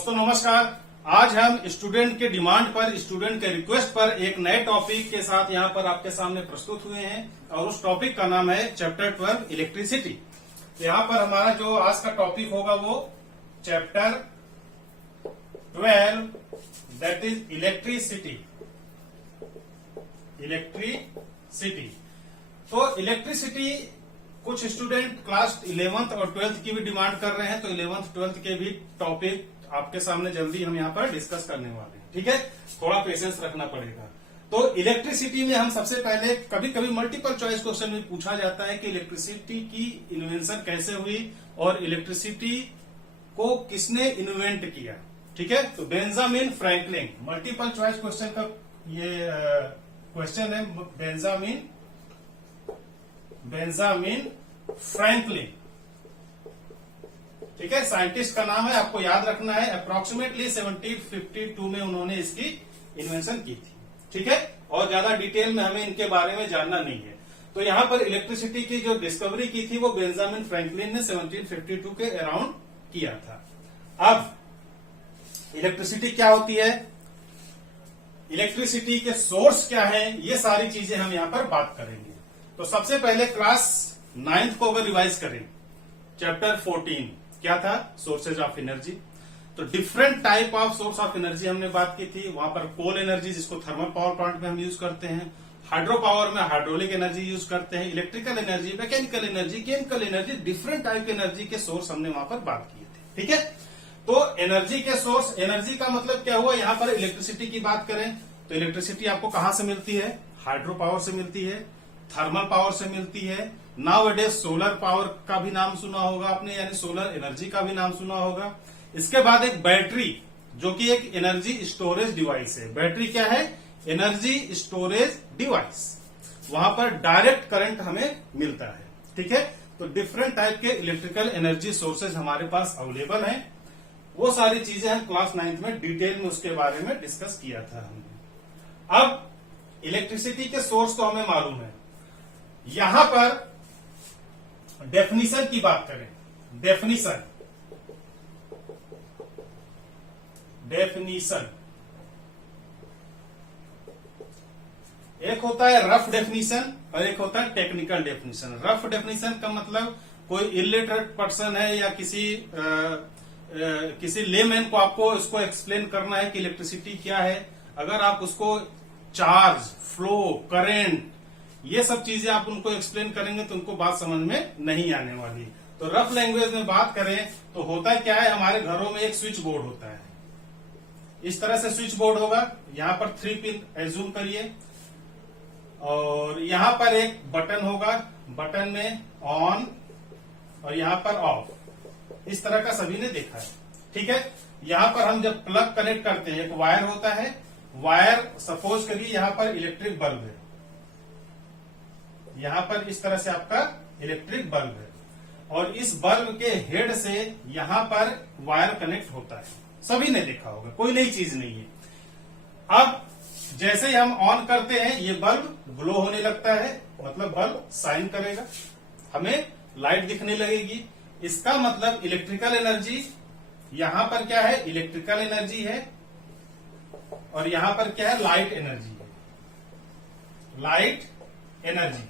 दोस्तों नमस्कार। आज हम स्टूडेंट के डिमांड पर, स्टूडेंट के रिक्वेस्ट पर एक नए टॉपिक के साथ यहाँ पर आपके सामने प्रस्तुत हुए हैं और उस टॉपिक का नाम है चैप्टर 12 इलेक्ट्रिसिटी। तो यहाँ पर हमारा जो आज का टॉपिक होगा वो चैप्टर 12 दैट इज इलेक्ट्रिसिटी। तो इलेक्ट्रिसिटी कुछ स्टूडेंट क्लास 11th और 12th की भी डिमांड कर रहे हैं, तो 11th 12th के भी टॉपिक आपके सामने जल्दी हम यहाँ पर डिस्कस करने वाले हैं। ठीक है, थोड़ा पेशेंस रखना पड़ेगा। तो इलेक्ट्रिसिटी में हम सबसे पहले कभी कभी मल्टीपल चॉइस क्वेश्चन में पूछा जाता है कि इलेक्ट्रिसिटी की इन्वेंशन कैसे हुई और इलेक्ट्रिसिटी को किसने इन्वेंट किया। ठीक है, तो Benjamin Franklin multiple choice question का ये क्वेश्चन है। बेंजामिन फ्रैंकलिन, ठीक है, साइंटिस्ट का नाम है, आपको याद रखना है। अप्रोक्सीमेटली 1752 में उन्होंने इसकी इन्वेंशन की थी। ठीक है, और ज्यादा डिटेल में हमें इनके बारे में जानना नहीं है। तो यहां पर इलेक्ट्रिसिटी की जो डिस्कवरी की थी वो बेंजामिन फ्रैंकलिन ने 1752 के अराउंड किया था। अब इलेक्ट्रिसिटी क्या होती है, इलेक्ट्रिसिटी के सोर्स क्या है, ये सारी चीजें हम यहां पर बात करेंगे। तो सबसे पहले क्लास 9th को अगर रिवाइज करें, चैप्टर 14 क्या था, सोर्सेज ऑफ एनर्जी। तो different type of source of energy हमने बात की थी। वहां पर कोल एनर्जी जिसको थर्मल पावर प्लांट में हम यूज करते हैं, हाइड्रो पावर में हाइड्रोलिक एनर्जी यूज करते हैं, electrical energy, mechanical energy, chemical energy, different type के एनर्जी के सोर्स हमने वहां पर बात किए थे। ठीक है, तो एनर्जी के सोर्स, एनर्जी का मतलब क्या हुआ, यहां पर इलेक्ट्रिसिटी की बात करें तो इलेक्ट्रिसिटी आपको कहां से मिलती है, हाइड्रो पावर से मिलती है, थर्मल पावर से मिलती है। नाउ सोलर पावर का भी नाम सुना होगा आपने, यानी सोलर एनर्जी का भी नाम सुना होगा। इसके बाद एक बैटरी जो कि एक एनर्जी स्टोरेज डिवाइस है। बैटरी क्या है, एनर्जी स्टोरेज डिवाइस, वहां पर डायरेक्ट करंट हमें मिलता है। ठीक है, तो डिफरेंट टाइप के इलेक्ट्रिकल एनर्जी सोर्सेज हमारे पास अवेलेबल हैं। वो सारी चीजें हम क्लास 9th में डिटेल में उसके बारे में डिस्कस किया था हमने। अब इलेक्ट्रिसिटी के सोर्स तो हमें मालूम है। यहां पर डेफिनेशन की बात करें, डेफिनेशन एक होता है रफ डेफिनेशन और एक होता है टेक्निकल डेफिनेशन। रफ डेफिनेशन का मतलब कोई इलिटरेट पर्सन है या किसी लेमैन को आपको इसको एक्सप्लेन करना है कि इलेक्ट्रिसिटी क्या है। अगर आप उसको चार्ज, फ्लो, करंट, ये सब चीजें आप उनको एक्सप्लेन करेंगे तो उनको बात समझ में नहीं आने वाली। तो रफ लैंग्वेज में बात करें तो होता क्या है, हमारे घरों में एक स्विच बोर्ड होता है। इस तरह से स्विच बोर्ड होगा, यहां पर 3 पिन एज्यूम करिए और यहां पर एक बटन होगा, बटन में ऑन और यहां पर ऑफ, इस तरह का सभी ने देखा है। ठीक है, यहां पर हम जब प्लग कनेक्ट करते हैं, एक वायर होता है, वायर सपोज करिए यहां पर इलेक्ट्रिक बल्ब है, यहां पर इस तरह से आपका इलेक्ट्रिक बल्ब है और इस बल्ब के हेड से यहां पर वायर कनेक्ट होता है। सभी ने देखा होगा, कोई नई चीज नहीं है। अब जैसे ही हम ऑन करते हैं ये बल्ब ग्लो होने लगता है, मतलब बल्ब शाइन करेगा, हमें लाइट दिखने लगेगी। इसका मतलब इलेक्ट्रिकल एनर्जी, यहां पर क्या है, इलेक्ट्रिकल एनर्जी है और यहां पर क्या है, लाइट एनर्जी है, लाइट एनर्जी।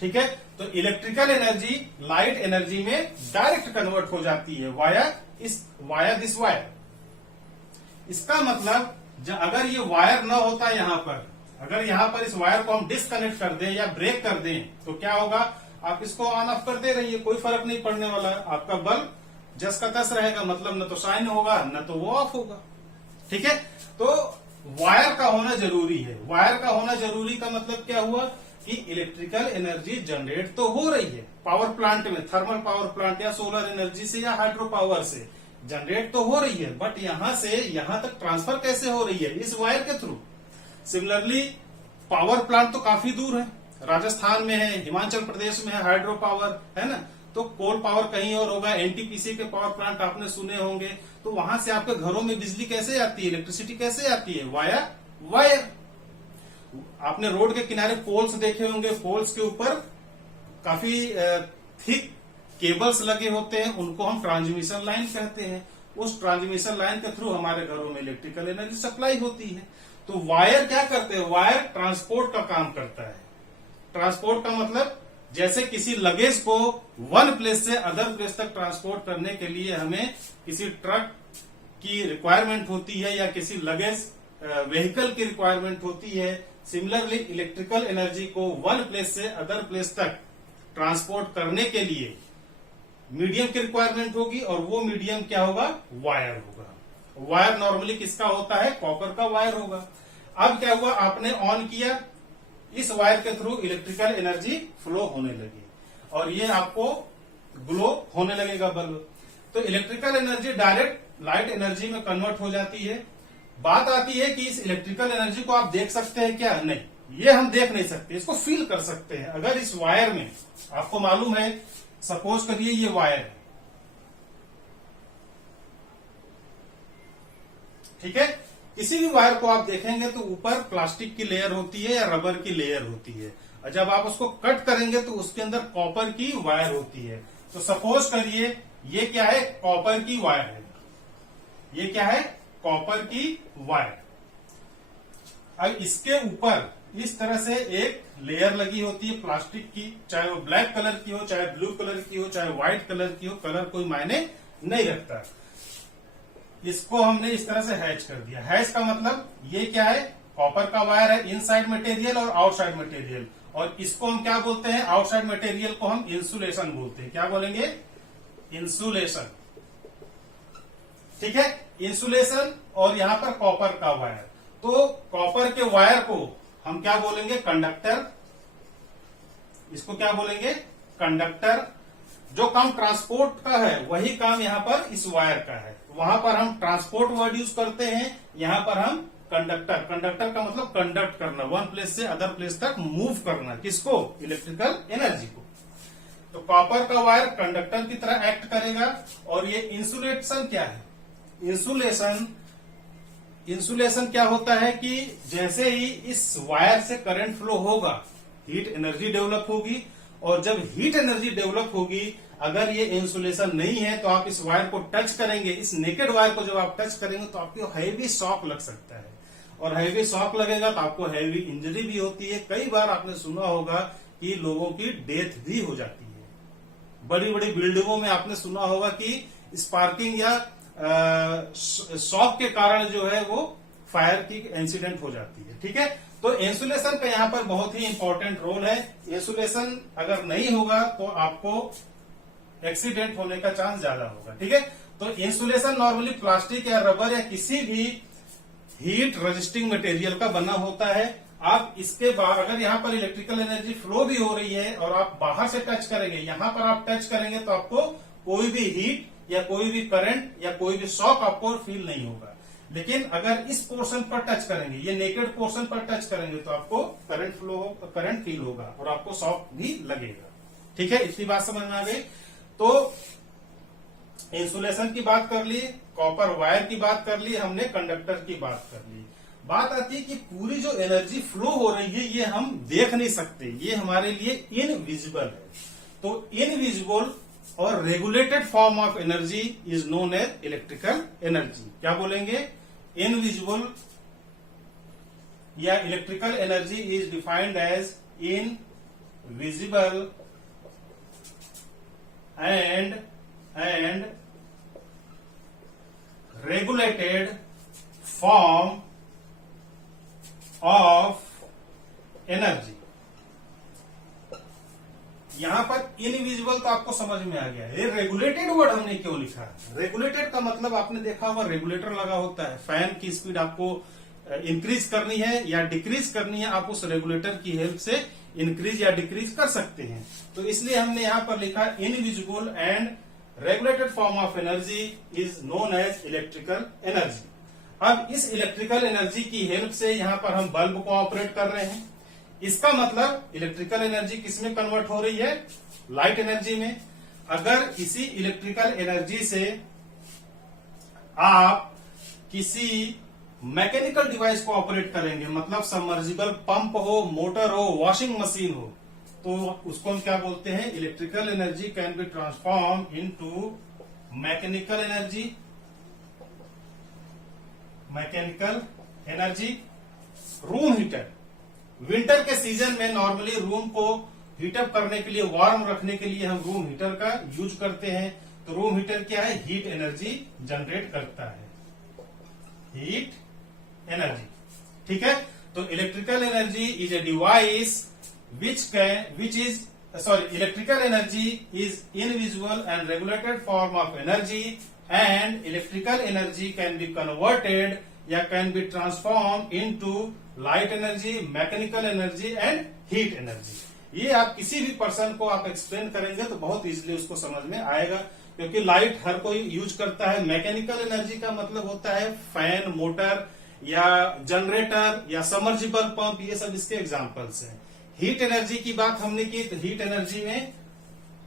ठीक है, तो इलेक्ट्रिकल एनर्जी लाइट एनर्जी में डायरेक्ट कन्वर्ट हो जाती है वाया दिस वायर। इसका मतलब अगर ये वायर न होता यहां पर, अगर यहां पर इस वायर को हम डिस्कनेक्ट कर दें या ब्रेक कर दें तो क्या होगा, आप इसको ऑन ऑफ करते रहिए, कोई फर्क नहीं पड़ने वाला है, आपका बल्ब जस का तस रहेगा, मतलब न तो शाइन होगा न तो वो ऑफ होगा। ठीक है, तो वायर का होना जरूरी है। वायर का होना जरूरी का मतलब क्या हुआ कि इलेक्ट्रिकल एनर्जी जनरेट तो हो रही है पावर प्लांट में, थर्मल पावर प्लांट या सोलर एनर्जी से या हाइड्रो पावर से जनरेट तो हो रही है, बट यहां से यहां तक ट्रांसफर कैसे हो रही है, इस वायर के थ्रू। सिमिलरली पावर प्लांट तो काफी दूर है, राजस्थान में है, हिमाचल प्रदेश में है हाइड्रो पावर, है ना, तो कोल पावर कहीं और होगा, एनटीपीसी के पावर प्लांट आपने सुने होंगे। तो वहां से आपके घरों में बिजली कैसे आती है, इलेक्ट्रिसिटी कैसे आती है, वायर। आपने रोड के किनारे पोल्स देखे होंगे, पोल्स के ऊपर काफी थिक केबल्स लगे होते हैं, उनको हम ट्रांसमिशन लाइन कहते हैं। उस ट्रांसमिशन लाइन के थ्रू हमारे घरों में इलेक्ट्रिकल एनर्जी सप्लाई होती है। तो वायर क्या करते हैं, वायर ट्रांसपोर्ट का काम करता है। ट्रांसपोर्ट का मतलब जैसे किसी लगेज को वन प्लेस से अदर प्लेस तक ट्रांसपोर्ट करने के लिए हमें किसी ट्रक की रिक्वायरमेंट होती है या किसी लगेज व्हीकल की रिक्वायरमेंट होती है, सिमिलरली इलेक्ट्रिकल एनर्जी को वन प्लेस से अदर प्लेस तक ट्रांसपोर्ट करने के लिए मीडियम की रिक्वायरमेंट होगी, और वो मीडियम क्या होगा, वायर होगा। वायर नॉर्मली किसका होता है, कॉपर का वायर होगा। अब क्या हुआ, आपने ऑन किया, इस वायर के थ्रू इलेक्ट्रिकल एनर्जी फ्लो होने लगी और ये आपको ग्लो होने लगेगा बल्ब। तो electrical energy direct light energy में कन्वर्ट हो जाती है। बात आती है कि इस इलेक्ट्रिकल एनर्जी को आप देख सकते हैं क्या, नहीं, ये हम देख नहीं सकते, इसको फील कर सकते हैं। अगर इस वायर में आपको मालूम है, सपोज करिए ये वायर है, ठीक है, किसी भी वायर को आप देखेंगे तो ऊपर प्लास्टिक की लेयर होती है या रबर की लेयर होती है, और जब आप उसको कट करेंगे तो उसके अंदर कॉपर की वायर होती है। तो सपोज करिए ये क्या है, कॉपर की वायर है, ये क्या है, कॉपर की वायर। अब इसके ऊपर इस तरह से एक लेयर लगी होती है प्लास्टिक की, चाहे वो ब्लैक कलर की हो, चाहे ब्लू कलर की हो, चाहे व्हाइट कलर की हो, कलर कोई मायने नहीं रखता। इसको हमने इस तरह से हैच कर दिया। हैच का मतलब ये क्या है, कॉपर का वायर है, इनसाइड मटेरियल और आउटसाइड मटेरियल, और इसको हम क्या बोलते हैं, आउटसाइड मटेरियल को हम इंसुलेशन बोलते हैं। क्या बोलेंगे, इंसुलेशन, ठीक है, इंसुलेशन। और यहां पर कॉपर का वायर, तो कॉपर के वायर को हम क्या बोलेंगे, कंडक्टर। इसको क्या बोलेंगे, कंडक्टर। जो काम ट्रांसपोर्ट का है वही काम यहां पर इस वायर का है। वहां पर हम ट्रांसपोर्ट वर्ड यूज करते हैं, यहां पर हम कंडक्टर। कंडक्टर का मतलब कंडक्ट करना, वन प्लेस से अदर प्लेस तक मूव करना, किसको, इलेक्ट्रिकल एनर्जी को। तो कॉपर का वायर कंडक्टर की तरह एक्ट करेगा। और ये इंसुलेशन क्या है, इंसुलेशन, इंसुलेशन क्या होता है कि जैसे ही इस वायर से करंट फ्लो होगा, हीट एनर्जी डेवलप होगी, और जब हीट एनर्जी डेवलप होगी, अगर ये इंसुलेशन नहीं है तो आप इस वायर को टच करेंगे, इस नेकेड वायर को जब आप टच करेंगे तो आपको हैवी शॉक लग सकता है, और हैवी शॉक लगेगा तो आपको हैवी इंजरी भी होती है। कई बार आपने सुना होगा कि लोगों की डेथ भी हो जाती है। बड़ी बड़ी बिल्डिंगों में आपने सुना होगा कि स्पार्किंग या शॉक के कारण जो है वो फायर की इंसिडेंट हो जाती है, ठीक है। तो इंसुलेशन का यहाँ पर बहुत ही इंपॉर्टेंट रोल है। इंसुलेशन अगर नहीं होगा तो आपको एक्सीडेंट होने का चांस ज्यादा होगा, ठीक है। तो इंसुलेशन नॉर्मली प्लास्टिक या रबर या किसी भी हीट रेजिस्टिंग मटेरियल का बना होता है। आप इसके बाद अगर यहाँ पर इलेक्ट्रिकल एनर्जी फ्लो भी हो रही है और आप बाहर से टच करेंगे, यहाँ पर आप टच करेंगे तो आपको कोई भी हीट या कोई भी करंट या कोई भी शॉक आपको फील नहीं होगा। लेकिन अगर इस पोर्शन पर टच करेंगे, ये नेकेड पोर्शन पर टच करेंगे, तो आपको करंट फ्लो, करंट फील होगा और आपको शॉक भी लगेगा, ठीक है। इतनी बात समझ में आ गई। तो इंसुलेशन की बात कर ली, कॉपर वायर की बात कर ली, हमने कंडक्टर की बात कर ली। बात आती है कि पूरी जो एनर्जी फ्लो हो रही है ये हम देख नहीं सकते, ये हमारे लिए इनविजिबल है। तो इनविजिबल और regulated form of energy is known as electrical energy. क्या बोलेंगे, इनविजिबल या electrical energy is defined as invisible and regulated form of energy। यहां पर इनविजिबल तो आपको समझ में आ गया है। ये रेगुलेटेड वर्ड हमने क्यों लिखा है, रेगुलेटेड का मतलब आपने देखा होगा रेगुलेटर लगा होता है, फैन की स्पीड आपको इंक्रीज करनी है या डिक्रीज करनी है, आप उस रेगुलेटर की हेल्प से इंक्रीज या डिक्रीज कर सकते हैं। तो इसलिए हमने यहां पर लिखा invisible and regulated form of energy is known as electrical energy. अब इस इलेक्ट्रिकल एनर्जी की हेल्प से यहां पर हम बल्ब को ऑपरेट कर रहे हैं। इसका मतलब इलेक्ट्रिकल एनर्जी किसमें कन्वर्ट हो रही है, लाइट एनर्जी में। अगर इसी इलेक्ट्रिकल एनर्जी से आप किसी मैकेनिकल डिवाइस को ऑपरेट करेंगे, मतलब सबमर्जिबल पंप हो, मोटर हो, वॉशिंग मशीन हो, तो उसको हम क्या बोलते हैं, electrical energy can be transform into mechanical energy mechanical energy. Room heater, winter के सीजन में नॉर्मली रूम को हीटअप करने के लिए, वार्म रखने के लिए हम रूम हीटर का यूज करते हैं। तो रूम हीटर क्या है, हीट एनर्जी जनरेट करता है, हीट एनर्जी। ठीक है, तो electrical energy is a device electrical energy is invisible and regulated form of energy, and electrical energy can be converted या can be transformed into light energy, mechanical energy and heat energy। ये आप किसी भी person को आप explain करेंगे तो बहुत इजीली उसको समझ में आएगा, क्योंकि लाइट हर कोई यूज करता है। मैकेनिकल एनर्जी का मतलब होता है फैन, मोटर या जनरेटर या समर्जिबल पंप, ये सब इसके एग्जांपल्स हैं। हीट एनर्जी की बात हमने की, तो हीट एनर्जी में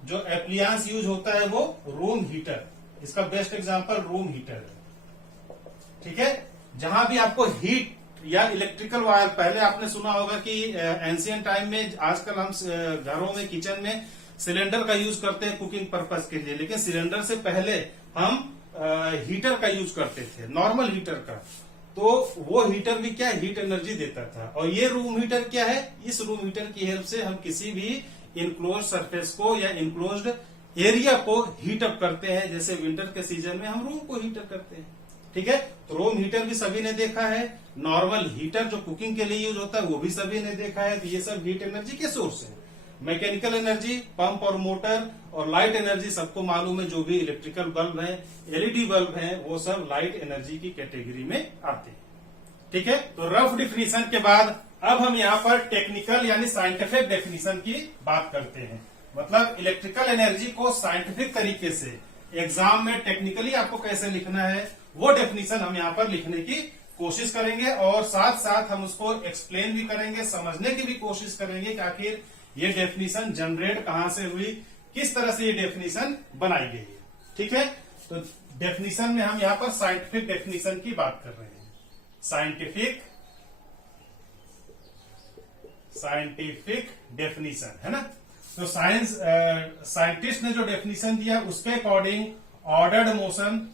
जो एप्लियंस यूज होता है वो रूम हीटर, इसका बेस्ट एग्जांपल रूम हीटर है। ठीक है, जहां भी आपको हीट या इलेक्ट्रिकल वायर, पहले आपने सुना होगा कि एंशियंट टाइम में, आजकल हम घरों में, किचन में सिलेंडर का यूज करते हैं कुकिंग पर्पज के लिए, लेकिन सिलेंडर से पहले हम हीटर का यूज करते थे, नॉर्मल हीटर का। तो वो हीटर भी क्या हीट एनर्जी देता था। और ये रूम हीटर क्या है, इस रूम हीटर की हेल्प से हम किसी भी इनक्लोज सरफेस को या इनक्लोज्ड एरिया को हीट अप करते हैं। जैसे विंटर के सीजन में हम रूम को हीटर करते हैं। ठीक है, तो रूम हीटर भी सभी ने देखा है। नॉर्मल हीटर जो कुकिंग के लिए यूज होता है वो भी सभी ने देखा है। तो ये सब हीट एनर्जी के सोर्स है। मैकेनिकल एनर्जी, पंप और मोटर, और लाइट एनर्जी सबको मालूम है, जो भी इलेक्ट्रिकल बल्ब है, एलईडी बल्ब है, वो सब लाइट एनर्जी की कैटेगरी में आते हैं। ठीक है, तो रफ डिफिनीशन के बाद अब हम यहाँ पर टेक्निकल यानी साइंटिफिक डेफिनेशन की बात करते हैं। मतलब इलेक्ट्रिकल एनर्जी को साइंटिफिक तरीके से एग्जाम में टेक्निकली आपको कैसे लिखना है, वो डेफिनेशन हम यहाँ पर लिखने की कोशिश करेंगे, और साथ साथ हम उसको एक्सप्लेन भी करेंगे, समझने की भी कोशिश करेंगे कि आखिर ये डेफिनेशन जनरेट कहां से हुई, किस तरह से ये डेफिनेशन बनाई गई है। ठीक है, तो डेफिनेशन में हम यहाँ पर साइंटिफिक डेफिनेशन की बात कर रहे हैं। साइंटिफिक डेफिनेशन है ना। तो साइंटिस्ट ने जो डेफिनेशन दिया उसके according ordered motion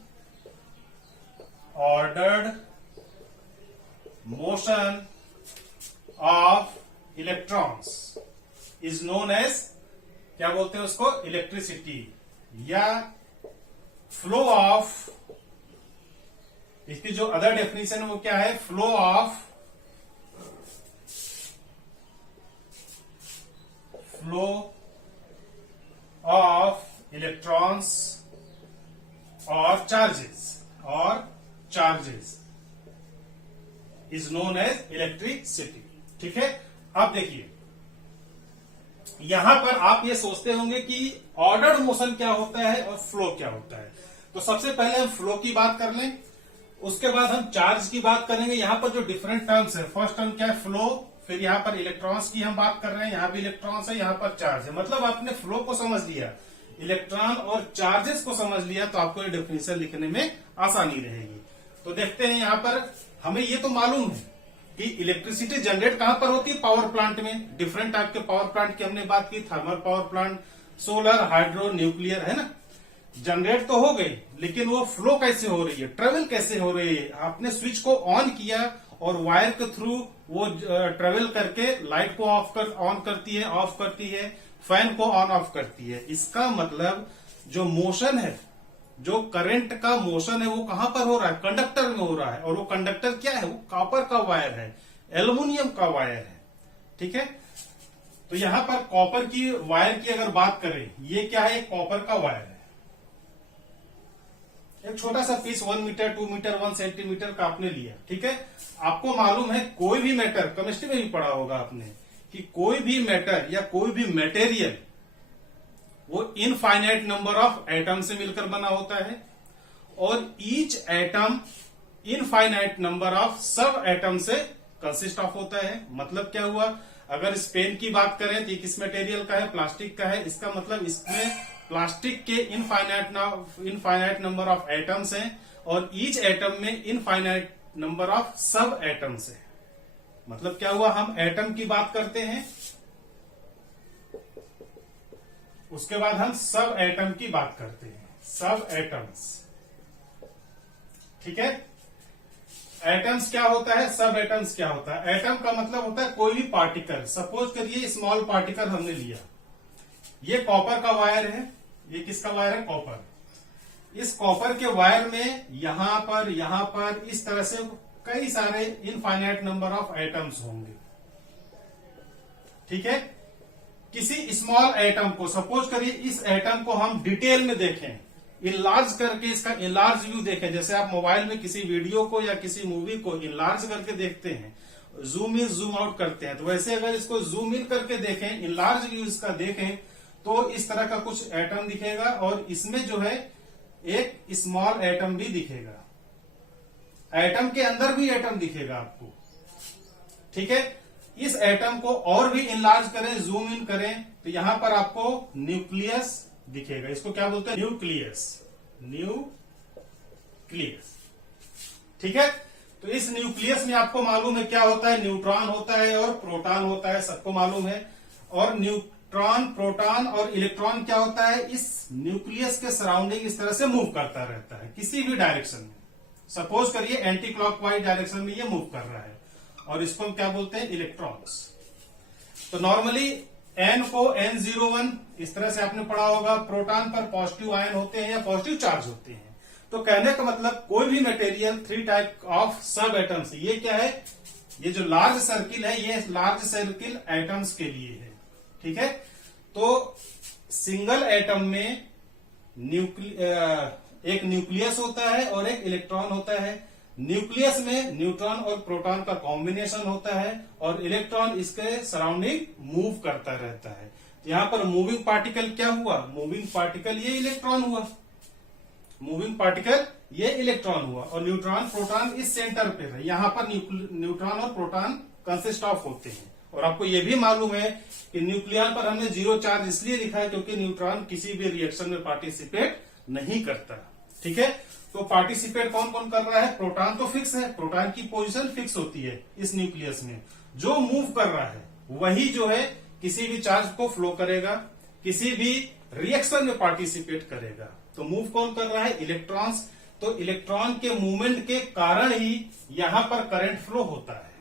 of electrons is known as, क्या बोलते हैं उसको, इलेक्ट्रिसिटी, या फ्लो ऑफ, इसकी जो अदर डेफिनेशन है वो क्या है, फ्लो ऑफ इलेक्ट्रॉन्स और charges is known as electricity. ठीक है, अब देखिए यहां पर आप ये सोचते होंगे कि ऑर्डर्ड मोशन क्या होता है और फ्लो क्या होता है। तो सबसे पहले हम फ्लो की बात कर लें, उसके बाद हम चार्ज की बात करेंगे। यहां पर जो डिफरेंट टर्म्स है, फर्स्ट टर्म क्या है, फ्लो, फिर यहां पर इलेक्ट्रॉन्स की हम बात कर रहे हैं, यहां भी इलेक्ट्रॉन्स है, यहां पर चार्ज है। मतलब आपने फ्लो को समझ लिया, इलेक्ट्रॉन और चार्जेस को समझ लिया, तो आपको ये डेफिनेशन लिखने में आसानी रहेगी। तो देखते हैं, यहां पर हमें ये तो मालूम है कि इलेक्ट्रिसिटी जनरेट कहां पर होती है, पावर प्लांट में। डिफरेंट टाइप के पावर प्लांट की हमने बात की, thermal power plant, solar, hydro, nuclear, है ना। जनरेट तो हो गई, लेकिन वो फ्लो कैसे हो रही है, ट्रेवल कैसे हो रही है। आपने स्विच को ऑन किया और वायर के थ्रू वो ट्रेवल करके लाइट को ऑन करती है, ऑफ करती है, फैन को ऑन ऑफ करती है। इसका मतलब जो मोशन है, जो करंट का मोशन है, वो कहां पर हो रहा है, कंडक्टर में हो रहा है। और वो कंडक्टर क्या है, वो कॉपर का वायर है, एल्युमिनियम का वायर है। ठीक है, तो यहां पर कॉपर की वायर की अगर बात करें, ये क्या है, कॉपर का वायर है। एक छोटा सा पीस 1 मीटर, 2 मीटर, 1 सेंटीमीटर का आपने लिया। ठीक है, आपको मालूम है कोई भी मैटर, केमिस्ट्री में भी पढ़ा होगा आपने, कि कोई भी मैटर या कोई भी मटेरियल वो इनफाइनाइट नंबर ऑफ एटम से मिलकर बना होता है, और each atom infinite number of सब एटम से कंसिस्ट ऑफ होता है। मतलब क्या हुआ, अगर इस पेन की बात करें तो ये किस मटेरियल का है, प्लास्टिक का है। इसका मतलब इसमें प्लास्टिक के इनफाइनाइट नंबर ऑफ एटम्स हैं, और ईच एटम में इनफाइनाइट नंबर ऑफ सब एटम्स है। मतलब क्या हुआ, हम एटम की बात करते हैं, उसके बाद हम सब एटम की बात करते हैं, सब एटम्स। ठीक है, एटम्स क्या होता है, सब एटम्स क्या होता है। एटम का मतलब होता है कोई भी पार्टिकल। सपोज करिए स्मॉल पार्टिकल हमने लिया, ये कॉपर का वायर है, ये किसका वायर है, कॉपर। इस कॉपर के वायर में यहां पर इस तरह से कई सारे इनफाइनाइट नंबर ऑफ एटम्स होंगे, ठीक है। किसी स्मॉल एटम को, सपोज करिए इस एटम को हम डिटेल में देखें, इनलार्ज करके इसका इनलार्ज व्यू देखें, जैसे आप मोबाइल में किसी वीडियो को या किसी मूवी को इनलार्ज करके देखते हैं, जूम इन जूम आउट करते हैं, तो वैसे अगर इसको जूम इन करके देखें, इनलार्ज व्यू इसका देखें, तो इस तरह का कुछ एटम दिखेगा और इसमें जो है एक स्मॉल एटम भी दिखेगा, एटम के अंदर भी एटम दिखेगा आपको, ठीक है। इस एटम को और भी इनलार्ज करें, जूम इन करें, तो यहां पर आपको न्यूक्लियस दिखेगा। इसको क्या बोलते हैं, न्यूक्लियस, न्यूक्लियस, ठीक है। तो इस न्यूक्लियस में आपको मालूम है क्या होता है, न्यूट्रॉन होता है और प्रोटॉन होता है, सबको मालूम है। और न्यूट्रॉन, प्रोटॉन और इलेक्ट्रॉन क्या होता है, इस न्यूक्लियस के सराउंडिंग इस तरह से मूव करता रहता है किसी भी डायरेक्शन में। सपोज करिए एंटी क्लॉकवाइज डायरेक्शन में ये मूव कर रहा है, और इसको हम क्या बोलते हैं, इलेक्ट्रॉन्स। तो नॉर्मली N को N01 इस तरह से आपने पढ़ा होगा, प्रोटॉन पर पॉजिटिव आयन होते हैं या पॉजिटिव चार्ज होते हैं। तो कहने का मतलब कोई भी मटेरियल, 3 टाइप ऑफ सब एटम्स, ये क्या है, ये जो लार्ज सर्किल है, ये लार्ज सर्किल एटम्स के लिए है, ठीक है। तो सिंगल एटम में एक न्यूक्लियस होता है और एक इलेक्ट्रॉन होता है। न्यूक्लियस में न्यूट्रॉन और प्रोटॉन का कॉम्बिनेशन होता है और इलेक्ट्रॉन इसके सराउंडिंग मूव करता रहता है। तो यहां पर मूविंग पार्टिकल क्या हुआ, मूविंग पार्टिकल ये इलेक्ट्रॉन हुआ, मूविंग पार्टिकल ये इलेक्ट्रॉन हुआ, और न्यूट्रॉन प्रोटॉन इस सेंटर पे है। यहां पर न्यूट्रॉन और प्रोटॉन कंसिस्ट ऑफ होते हैं। और आपको ये भी मालूम है कि न्यूक्लियर पर हमने 0 चार्ज इसलिए लिखा है क्योंकि न्यूट्रॉन किसी भी रिएक्शन में पार्टिसिपेट नहीं करता, ठीक है। तो पार्टिसिपेट कौन कौन कर रहा है, प्रोटॉन तो फिक्स है, प्रोटॉन की पोजीशन फिक्स होती है इस न्यूक्लियस में। जो मूव कर रहा है वही जो है किसी भी चार्ज को फ्लो करेगा, किसी भी रिएक्शन में पार्टिसिपेट करेगा। तो मूव कौन कर रहा है, इलेक्ट्रॉन्स। तो इलेक्ट्रॉन के मूवमेंट के कारण ही यहां पर करंट फ्लो होता है,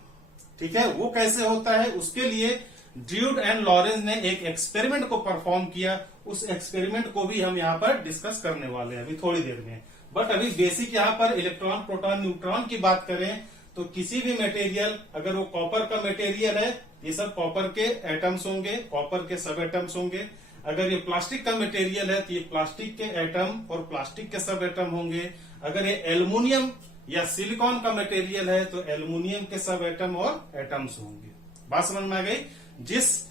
ठीक है। वो कैसे होता है, उसके लिए ड्यूड एंड लॉरेंस ने एक एक्सपेरिमेंट को परफॉर्म किया। उस एक्सपेरिमेंट को भी हम यहाँ पर डिस्कस करने वाले हैं अभी थोड़ी देर में। बट अभी बेसिक यहाँ पर इलेक्ट्रॉन, प्रोटॉन, न्यूट्रॉन की बात करें तो किसी भी मटेरियल, अगर वो कॉपर का मटेरियल है, ये सब कॉपर के एटम्स होंगे, कॉपर के सब एटम्स होंगे। अगर ये प्लास्टिक का मटेरियल है तो ये प्लास्टिक के एटम और प्लास्टिक के सब एटम होंगे। अगर ये एल्युमिनियम या सिलिकॉन का मटेरियल है तो एल्युमिनियम के सब एटम और एटम्स होंगे। बात समझ में आ गई। जिस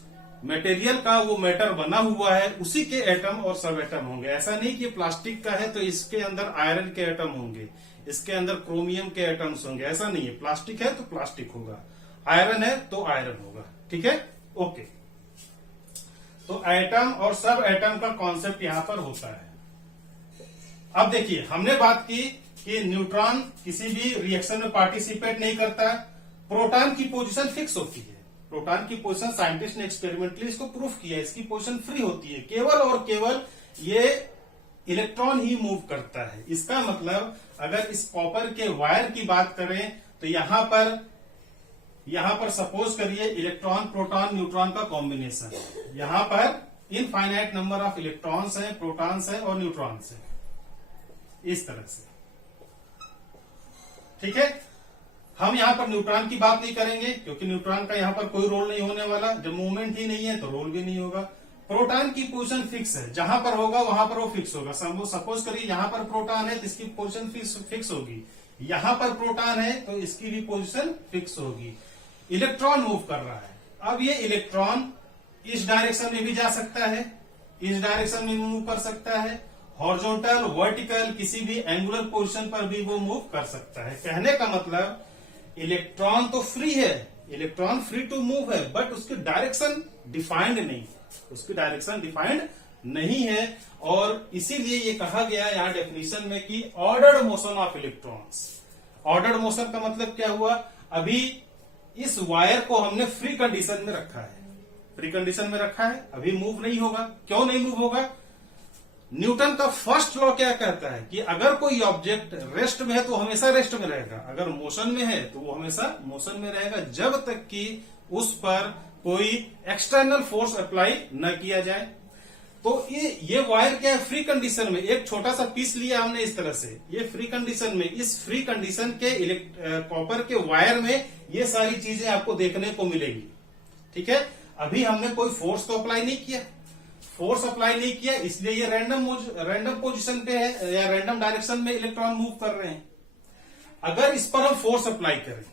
मटेरियल का वो मैटर बना हुआ है उसी के एटम और सब एटम होंगे। ऐसा नहीं कि प्लास्टिक का है तो इसके अंदर आयरन के एटम होंगे, इसके अंदर क्रोमियम के एटम्स होंगे, ऐसा नहीं है। प्लास्टिक है तो प्लास्टिक होगा, आयरन है तो आयरन होगा, ठीक है, ओके। तो एटम और सब एटम का कॉन्सेप्ट यहां पर होता है। अब देखिए, हमने बात की कि न्यूट्रॉन किसी भी रिएक्शन में पार्टिसिपेट नहीं करता, प्रोटॉन की पोजीशन फिक्स होती है। प्रोटॉन की पोजीशन साइंटिस्ट ने एक्सपेरिमेंटली इसको प्रूफ किया, इसकी पोजीशन फ्री होती है, केवल और केवल ये इलेक्ट्रॉन ही मूव करता है। इसका मतलब अगर इस कॉपर के वायर की बात करें तो यहां पर सपोज करिए इलेक्ट्रॉन, प्रोटॉन, न्यूट्रॉन का कॉम्बिनेशन है। यहां पर इनफाइनाइट नंबर ऑफ इलेक्ट्रॉन्स है, प्रोटॉन्स है और न्यूट्रॉन्स है, इस तरह से, ठीक है। हम यहां पर न्यूट्रॉन की बात नहीं करेंगे क्योंकि न्यूट्रॉन का यहां पर कोई रोल नहीं होने वाला। जब मूवमेंट ही नहीं है तो रोल भी नहीं होगा। प्रोटॉन की पोजीशन फिक्स है, जहां पर होगा वहां पर वो फिक्स होगा। सपोज करिए यहां पर प्रोटॉन है तो इसकी पोजीशन फिक्स होगी, यहां पर प्रोटॉन है तो इसकी भी पोजीशन फिक्स होगी। इलेक्ट्रॉन मूव कर रहा है, अब ये इलेक्ट्रॉन इस डायरेक्शन में भी जा सकता है, इस डायरेक्शन में मूव कर सकता है, हॉरिजॉन्टल, वर्टिकल, किसी भी एंगुलर पोजीशन पर भी वो मूव कर सकता है। कहने का मतलब इलेक्ट्रॉन तो फ्री है, इलेक्ट्रॉन फ्री टू मूव है, बट उसकी डायरेक्शन डिफाइंड नहीं है, उसकी डायरेक्शन डिफाइंड नहीं है। और इसीलिए ये कहा गया यहाँ डेफिनेशन में कि ordered motion of electrons. Ordered motion का मतलब क्या हुआ, अभी इस वायर को हमने फ्री कंडीशन में रखा है, फ्री कंडीशन में रखा है, अभी मूव नहीं होगा। क्यों नहीं मूव होगा, न्यूटन का फर्स्ट लॉ क्या कहता है कि अगर कोई ऑब्जेक्ट रेस्ट में है तो हमेशा रेस्ट में रहेगा, अगर मोशन में है तो वो हमेशा मोशन में रहेगा, जब तक कि उस पर कोई एक्सटर्नल फोर्स अप्लाई न किया जाए। तो ये वायर क्या है, फ्री कंडीशन में एक छोटा सा पीस लिया हमने इस तरह से, ये फ्री कंडीशन में, इस फ्री कंडीशन के कॉपर के वायर में ये सारी चीजें आपको देखने को मिलेगी। ठीक है, अभी हमने कोई फोर्स तो अप्लाई नहीं किया, फोर्स अप्लाई नहीं किया, इसलिए ये रैंडम पोजीशन पे है या रैंडम डायरेक्शन में इलेक्ट्रॉन मूव कर रहे हैं। अगर इस पर हम फोर्स अप्लाई करें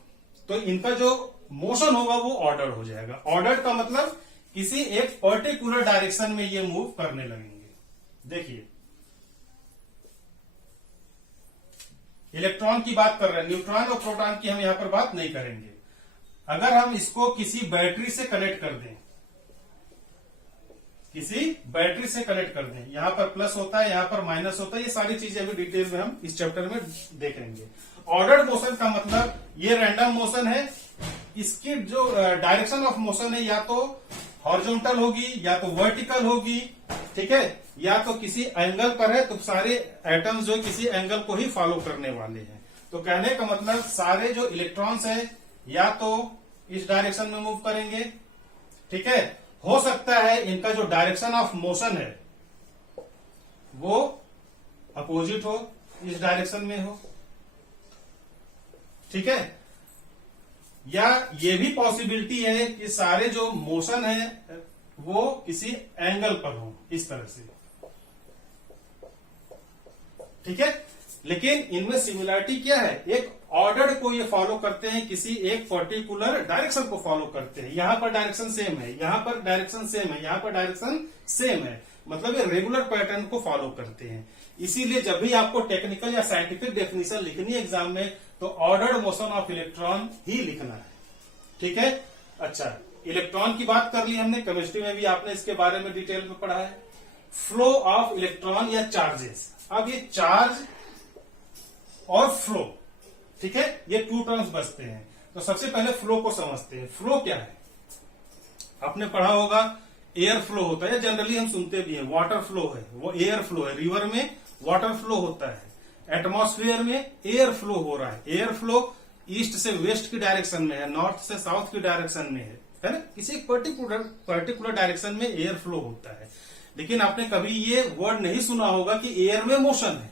तो इनका जो मोशन होगा वो ऑर्डर हो जाएगा। ऑर्डर का मतलब किसी एक पर्टिकुलर डायरेक्शन में ये मूव करने लगेंगे। देखिए, इलेक्ट्रॉन की बात कर रहे हैं, न्यूट्रॉन और प्रोटॉन की हम यहां पर बात नहीं करेंगे। अगर हम इसको किसी बैटरी से कनेक्ट कर दें, किसी बैटरी से कनेक्ट कर दें, यहां पर प्लस होता है, यहां पर माइनस होता है, ये सारी चीजें अभी डिटेल में हम इस चैप्टर में देखेंगे। ऑर्डर्ड मोशन का मतलब ये रैंडम मोशन है, इसकी जो डायरेक्शन ऑफ मोशन है या तो हॉरिजॉन्टल होगी या तो वर्टिकल होगी। ठीक है, या तो किसी एंगल पर है, तो सारे एटम्स जो किसी एंगल को ही फॉलो करने वाले हैं। तो कहने का मतलब सारे जो इलेक्ट्रॉन्स है या तो इस डायरेक्शन में मूव करेंगे, ठीक है, हो सकता है इनका जो डायरेक्शन ऑफ मोशन है वो अपोजिट हो, इस डायरेक्शन में हो। ठीक है, या ये भी पॉसिबिलिटी है कि सारे जो मोशन है वो किसी एंगल पर हो, इस तरह से। ठीक है, लेकिन इनमें सिमिलरिटी क्या है, एक ऑर्डर को ये फॉलो करते हैं, किसी एक पर्टिकुलर डायरेक्शन को फॉलो करते हैं। यहां पर डायरेक्शन सेम है, यहां पर डायरेक्शन सेम है, यहां पर डायरेक्शन सेम है, मतलब ये रेगुलर पैटर्न को फॉलो करते हैं। इसीलिए जब भी आपको टेक्निकल या साइंटिफिक डेफिनेशन लिखनी है एग्जाम में, तो ऑर्डर्ड मोशन ऑफ इलेक्ट्रॉन ही लिखना है। ठीक है, अच्छा, इलेक्ट्रॉन की बात कर ली हमने, केमिस्ट्री में भी आपने इसके बारे में डिटेल में पढ़ा है। फ्लो ऑफ इलेक्ट्रॉन या चार्जेस। अब ये चार्ज और फ्लो, ठीक है, ये टू टर्म्स बचते हैं। तो सबसे पहले फ्लो को समझते हैं। फ्लो क्या है, आपने पढ़ा होगा एयर फ्लो होता है, जनरली हम सुनते भी हैं वाटर फ्लो है, वो एयर फ्लो है। रिवर में वाटर फ्लो होता है, एटमॉस्फेयर में एयर फ्लो हो रहा है। एयर फ्लो ईस्ट से वेस्ट की डायरेक्शन में है, नॉर्थ से साउथ की डायरेक्शन में है ना, किसी पर्टिकुलर डायरेक्शन में एयर फ्लो होता है। लेकिन आपने कभी ये वर्ड नहीं सुना होगा कि एयर में मोशन है,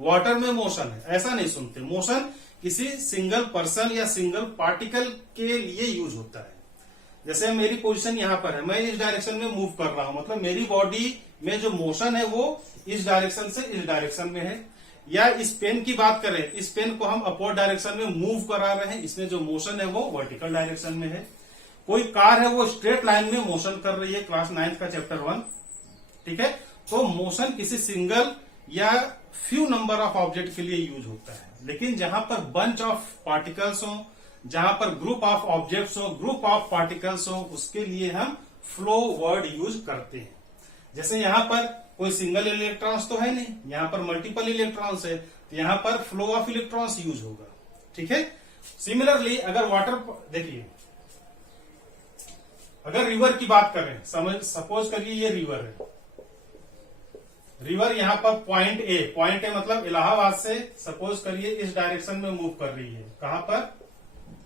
वाटर में मोशन है, ऐसा नहीं सुनते। मोशन किसी सिंगल पर्सन या सिंगल पार्टिकल के लिए यूज होता है। जैसे मेरी पोजीशन यहां पर है, मैं इस डायरेक्शन में मूव कर रहा हूं, मतलब मेरी बॉडी में जो मोशन है वो इस डायरेक्शन से इस डायरेक्शन में है। या इस पेन की बात करें, इस पेन को हम अपवर्ड डायरेक्शन में मूव करा रहे हैं, इसमें जो मोशन है वो वर्टिकल डायरेक्शन में है। कोई कार है वो स्ट्रेट लाइन में मोशन कर रही है, क्लास 9 का चैप्टर 1। ठीक है, तो मोशन किसी सिंगल या फ्यू नंबर ऑफ ऑब्जेक्ट के लिए यूज होता है। लेकिन जहां पर बंच ऑफ पार्टिकल्स हो, जहां पर ग्रुप ऑफ ऑब्जेक्ट्स हो, ग्रुप ऑफ पार्टिकल्स हो, उसके लिए हम फ्लो वर्ड यूज करते हैं। जैसे यहां पर कोई सिंगल इलेक्ट्रॉन्स तो है नहीं, यहां पर मल्टीपल इलेक्ट्रॉन्स है, तो यहां पर फ्लो ऑफ इलेक्ट्रॉन्स यूज होगा। ठीक है, सिमिलरली अगर वाटर, देखिए अगर रिवर की बात करें, सपोज करिए ये रिवर है, रिवर यहां पर पॉइंट ए मतलब इलाहाबाद से सपोज करिए इस डायरेक्शन में मूव कर रही है, कहां पर,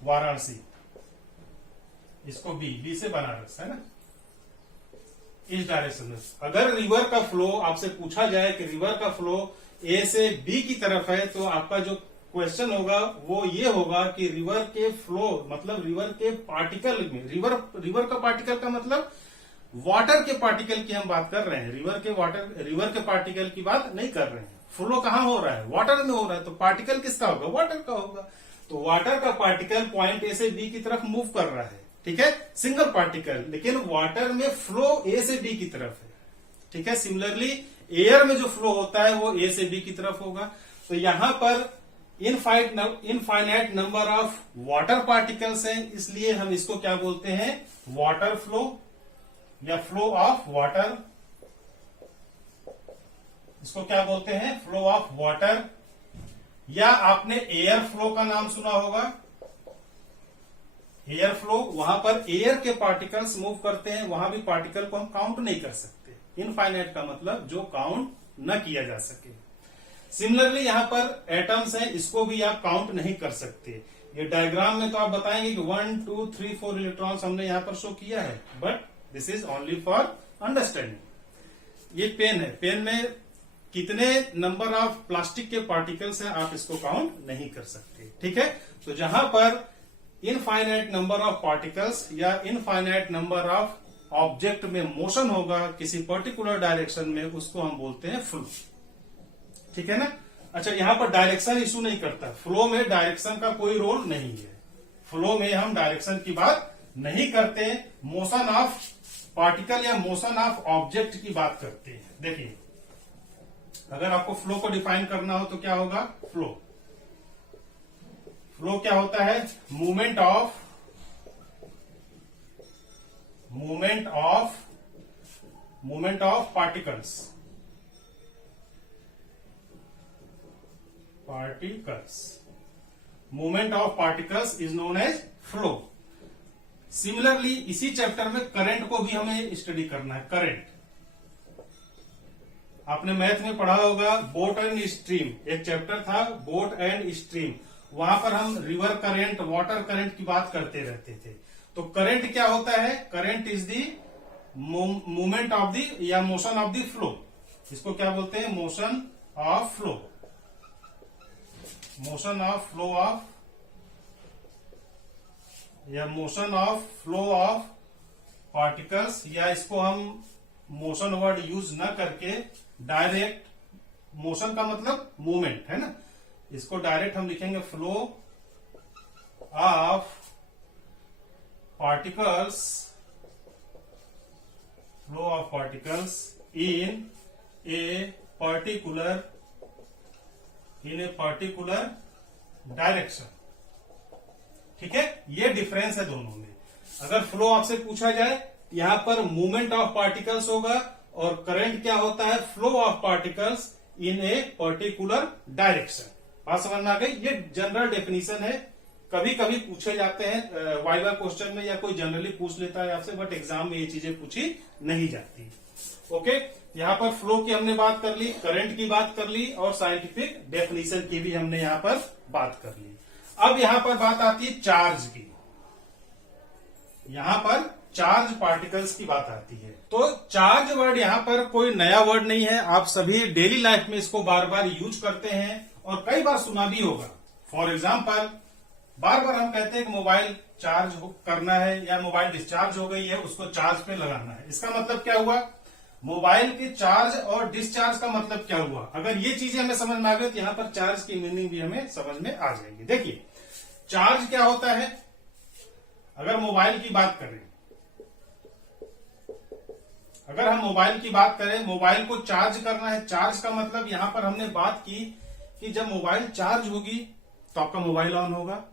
वाराणसी, इसको बी से बनारस है ना, इस डायरेक्शन में। अगर रिवर का फ्लो आपसे पूछा जाए कि रिवर का फ्लो ए से बी की तरफ है, तो आपका जो क्वेश्चन होगा वो ये होगा कि रिवर के फ्लो मतलब रिवर के पार्टिकल में, रिवर का पार्टिकल का मतलब वाटर के पार्टिकल की हम बात कर रहे हैं, रिवर के पार्टिकल की बात नहीं कर रहे हैं। फ्लो कहां हो रहा है, वाटर में हो रहा है, तो पार्टिकल किसका होगा, वाटर का होगा। तो वाटर का पार्टिकल पॉइंट ए से बी की तरफ मूव कर रहा है, ठीक है, सिंगल पार्टिकल, लेकिन वाटर में फ्लो ए से बी की तरफ है। ठीक है, सिमिलरली एयर में जो फ्लो होता है वो ए से बी की तरफ होगा। तो यहां पर infinite number of water particles हैं, इसलिए हम इसको क्या बोलते हैं, वाटर फ्लो या फ्लो ऑफ वाटर, इसको क्या बोलते हैं, फ्लो ऑफ वाटर। या आपने एयर फ्लो का नाम सुना होगा, एयर फ्लो, वहां पर एयर के पार्टिकल्स मूव करते हैं, वहां भी पार्टिकल को हम काउंट नहीं कर सकते। इनफाइनाइट का मतलब जो काउंट न किया जा सके। सिमिलरली यहाँ पर एटम्स हैं, इसको भी आप काउंट नहीं कर सकते। ये डायग्राम में तो आप बताएंगे कि 1 2 3 4 इलेक्ट्रॉन्स हमने यहाँ पर शो किया है, but this is only for understanding. ये पेन है, पेन में कितने नंबर ऑफ प्लास्टिक के पार्टिकल्स हैं आप इसको काउंट नहीं कर सकते। ठीक है, तो जहां पर इनफाइनाइट नंबर ऑफ पार्टिकल्स या इनफाइनाइट नंबर ऑफ ऑब्जेक्ट में मोशन होगा किसी पर्टिकुलर डायरेक्शन में, उसको हम बोलते हैं फ्लो। ठीक है ना। अच्छा, यहां पर डायरेक्शन इशू नहीं करता, फ्लो में डायरेक्शन का कोई रोल नहीं है। फ्लो में हम डायरेक्शन की बात नहीं करते, मोशन ऑफ पार्टिकल या मोशन ऑफ ऑब्जेक्ट की बात करते हैं। देखिए, अगर आपको फ्लो को डिफाइन करना हो तो क्या होगा? फ्लो क्या होता है? Movement of particles movement of particles is known as flow. Similarly इसी चैप्टर में करंट को भी हमें स्टडी करना है। करंट आपने मैथ में पढ़ा होगा, बोट एंड स्ट्रीम, एक चैप्टर था बोट एंड स्ट्रीम, वहां पर हम रिवर करंट, वाटर करंट की बात करते रहते थे। तो करंट क्या होता है? Current is the movement of the या मोशन ऑफ दी फ्लो। इसको क्या बोलते हैं? Motion of flow of particles, या इसको हम मोशन वर्ड यूज न करके डायरेक्ट, मोशन का मतलब मूवमेंट है ना, इसको डायरेक्ट हम लिखेंगे flow of particles in a particular direction. ठीक है, ये डिफरेंस है दोनों में। अगर फ्लो आपसे पूछा जाए, यहां पर मूवमेंट ऑफ पार्टिकल्स होगा, और करंट क्या होता है? Flow of particles in a particular direction. बात समझ में आ गई? ये जनरल डेफिनेशन है, कभी कभी पूछे जाते हैं वाइवा क्वेश्चन में, या कोई जनरली पूछ लेता है आपसे, बट एग्जाम में ये चीजें पूछी नहीं जाती। ओके, यहाँ पर फ्लो की हमने बात कर ली, करंट की बात कर ली, और साइंटिफिक डेफिनेशन की भी हमने यहाँ पर बात कर ली। अब यहाँ पर बात आती है चार्ज की। यहाँ पर चार्ज पार्टिकल्स की बात आती है। तो चार्ज वर्ड यहाँ पर कोई नया वर्ड नहीं है, आप सभी डेली लाइफ में इसको बार बार यूज करते हैं, और कई बार सुना भी होगा। फॉर एग्जाम्पल, बार बार हम कहते हैं कि मोबाइल चार्ज करना है, या मोबाइल डिस्चार्ज हो गई है, उसको चार्ज पे लगाना है। इसका मतलब क्या हुआ? मोबाइल के चार्ज और डिस्चार्ज का मतलब क्या हुआ? अगर ये चीजें हमें समझ में आ गई तो यहाँ पर चार्ज की मीनिंग भी हमें समझ में आ जाएगी। देखिए, चार्ज क्या होता है? अगर मोबाइल की बात करें, अगर हम मोबाइल की बात करें, मोबाइल को चार्ज करना है, चार्ज का मतलब यहां पर हमने बात की कि जब मोबाइल चार्ज होगी तो आपका मोबाइल ऑन होगा।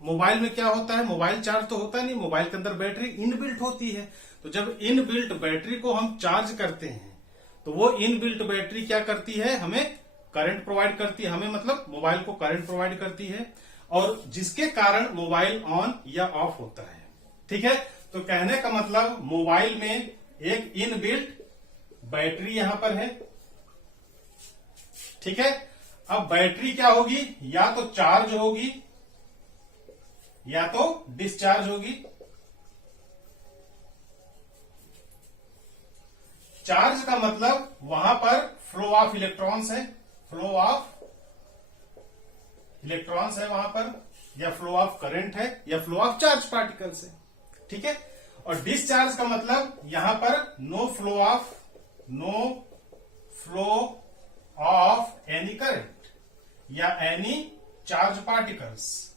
मोबाइल में क्या होता है? मोबाइल चार्ज तो होता नहीं, मोबाइल के अंदर बैटरी इनबिल्ट होती है। तो जब इनबिल्ट बैटरी को हम चार्ज करते हैं, तो वो इनबिल्ट बैटरी क्या करती है? हमें करंट प्रोवाइड करती है, हमें मतलब मोबाइल को करंट प्रोवाइड करती है, और जिसके कारण मोबाइल ऑन या ऑफ होता है। ठीक है, तो कहने का मतलब मोबाइल में एक इनबिल्ट बैटरी यहां पर है। ठीक है, अब बैटरी क्या होगी? या तो चार्ज होगी या तो डिस्चार्ज होगी। चार्ज का मतलब वहां पर फ्लो ऑफ इलेक्ट्रॉन्स है, फ्लो ऑफ इलेक्ट्रॉन्स है वहां पर, या फ्लो ऑफ करंट है, या फ्लो ऑफ चार्ज पार्टिकल्स है। ठीक है, और डिस्चार्ज का मतलब यहां पर no flow of any current या एनी चार्ज पार्टिकल्स।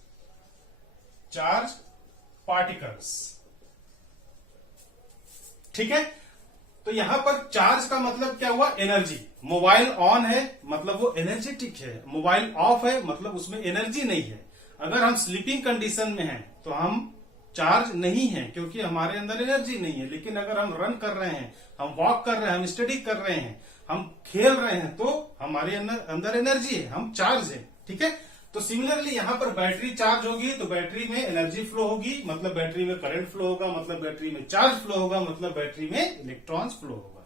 ठीक है, तो यहां पर चार्ज का मतलब क्या हुआ? एनर्जी। मोबाइल ऑन है मतलब वो एनर्जेटिक है, मोबाइल ऑफ है मतलब उसमें एनर्जी नहीं है। अगर हम स्लीपिंग कंडीशन में हैं तो हम चार्ज नहीं है, क्योंकि हमारे अंदर एनर्जी नहीं है। लेकिन अगर हम रन कर रहे हैं, हम वॉक कर रहे हैं, हम स्टडी कर रहे हैं, हम खेल रहे हैं, तो हमारे अंदर एनर्जी है, हम चार्ज है। ठीक है, तो सिमिलरली यहां पर बैटरी चार्ज होगी तो बैटरी में एनर्जी फ्लो होगी, मतलब बैटरी में करंट फ्लो होगा, मतलब बैटरी में चार्ज फ्लो होगा, मतलब बैटरी में इलेक्ट्रॉन्स फ्लो होगा।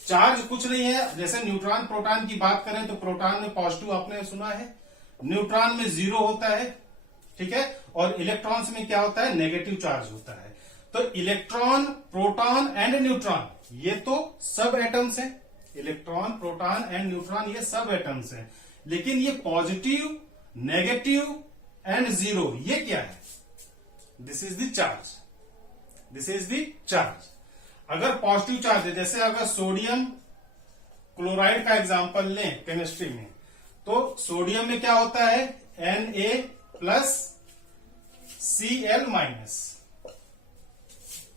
चार्ज कुछ नहीं है। जैसे न्यूट्रॉन प्रोटॉन की बात करें तो प्रोटॉन में पॉजिटिव आपने सुना है, न्यूट्रॉन में 0 होता है, ठीक है, और इलेक्ट्रॉन्स में क्या होता है, नेगेटिव चार्ज होता है। तो इलेक्ट्रॉन, प्रोटॉन एंड न्यूट्रॉन ये तो सब एटम्स हैं, इलेक्ट्रॉन, प्रोटॉन एंड न्यूट्रॉन ये सब एटम्स हैं, लेकिन ये पॉजिटिव, नेगेटिव एंड 0 ये क्या है, this is the charge, this is the charge. अगर पॉजिटिव चार्ज है, जैसे अगर सोडियम क्लोराइड का एग्जांपल लें केमिस्ट्री में, तो सोडियम में क्या होता है, Na प्लस Cl माइनस,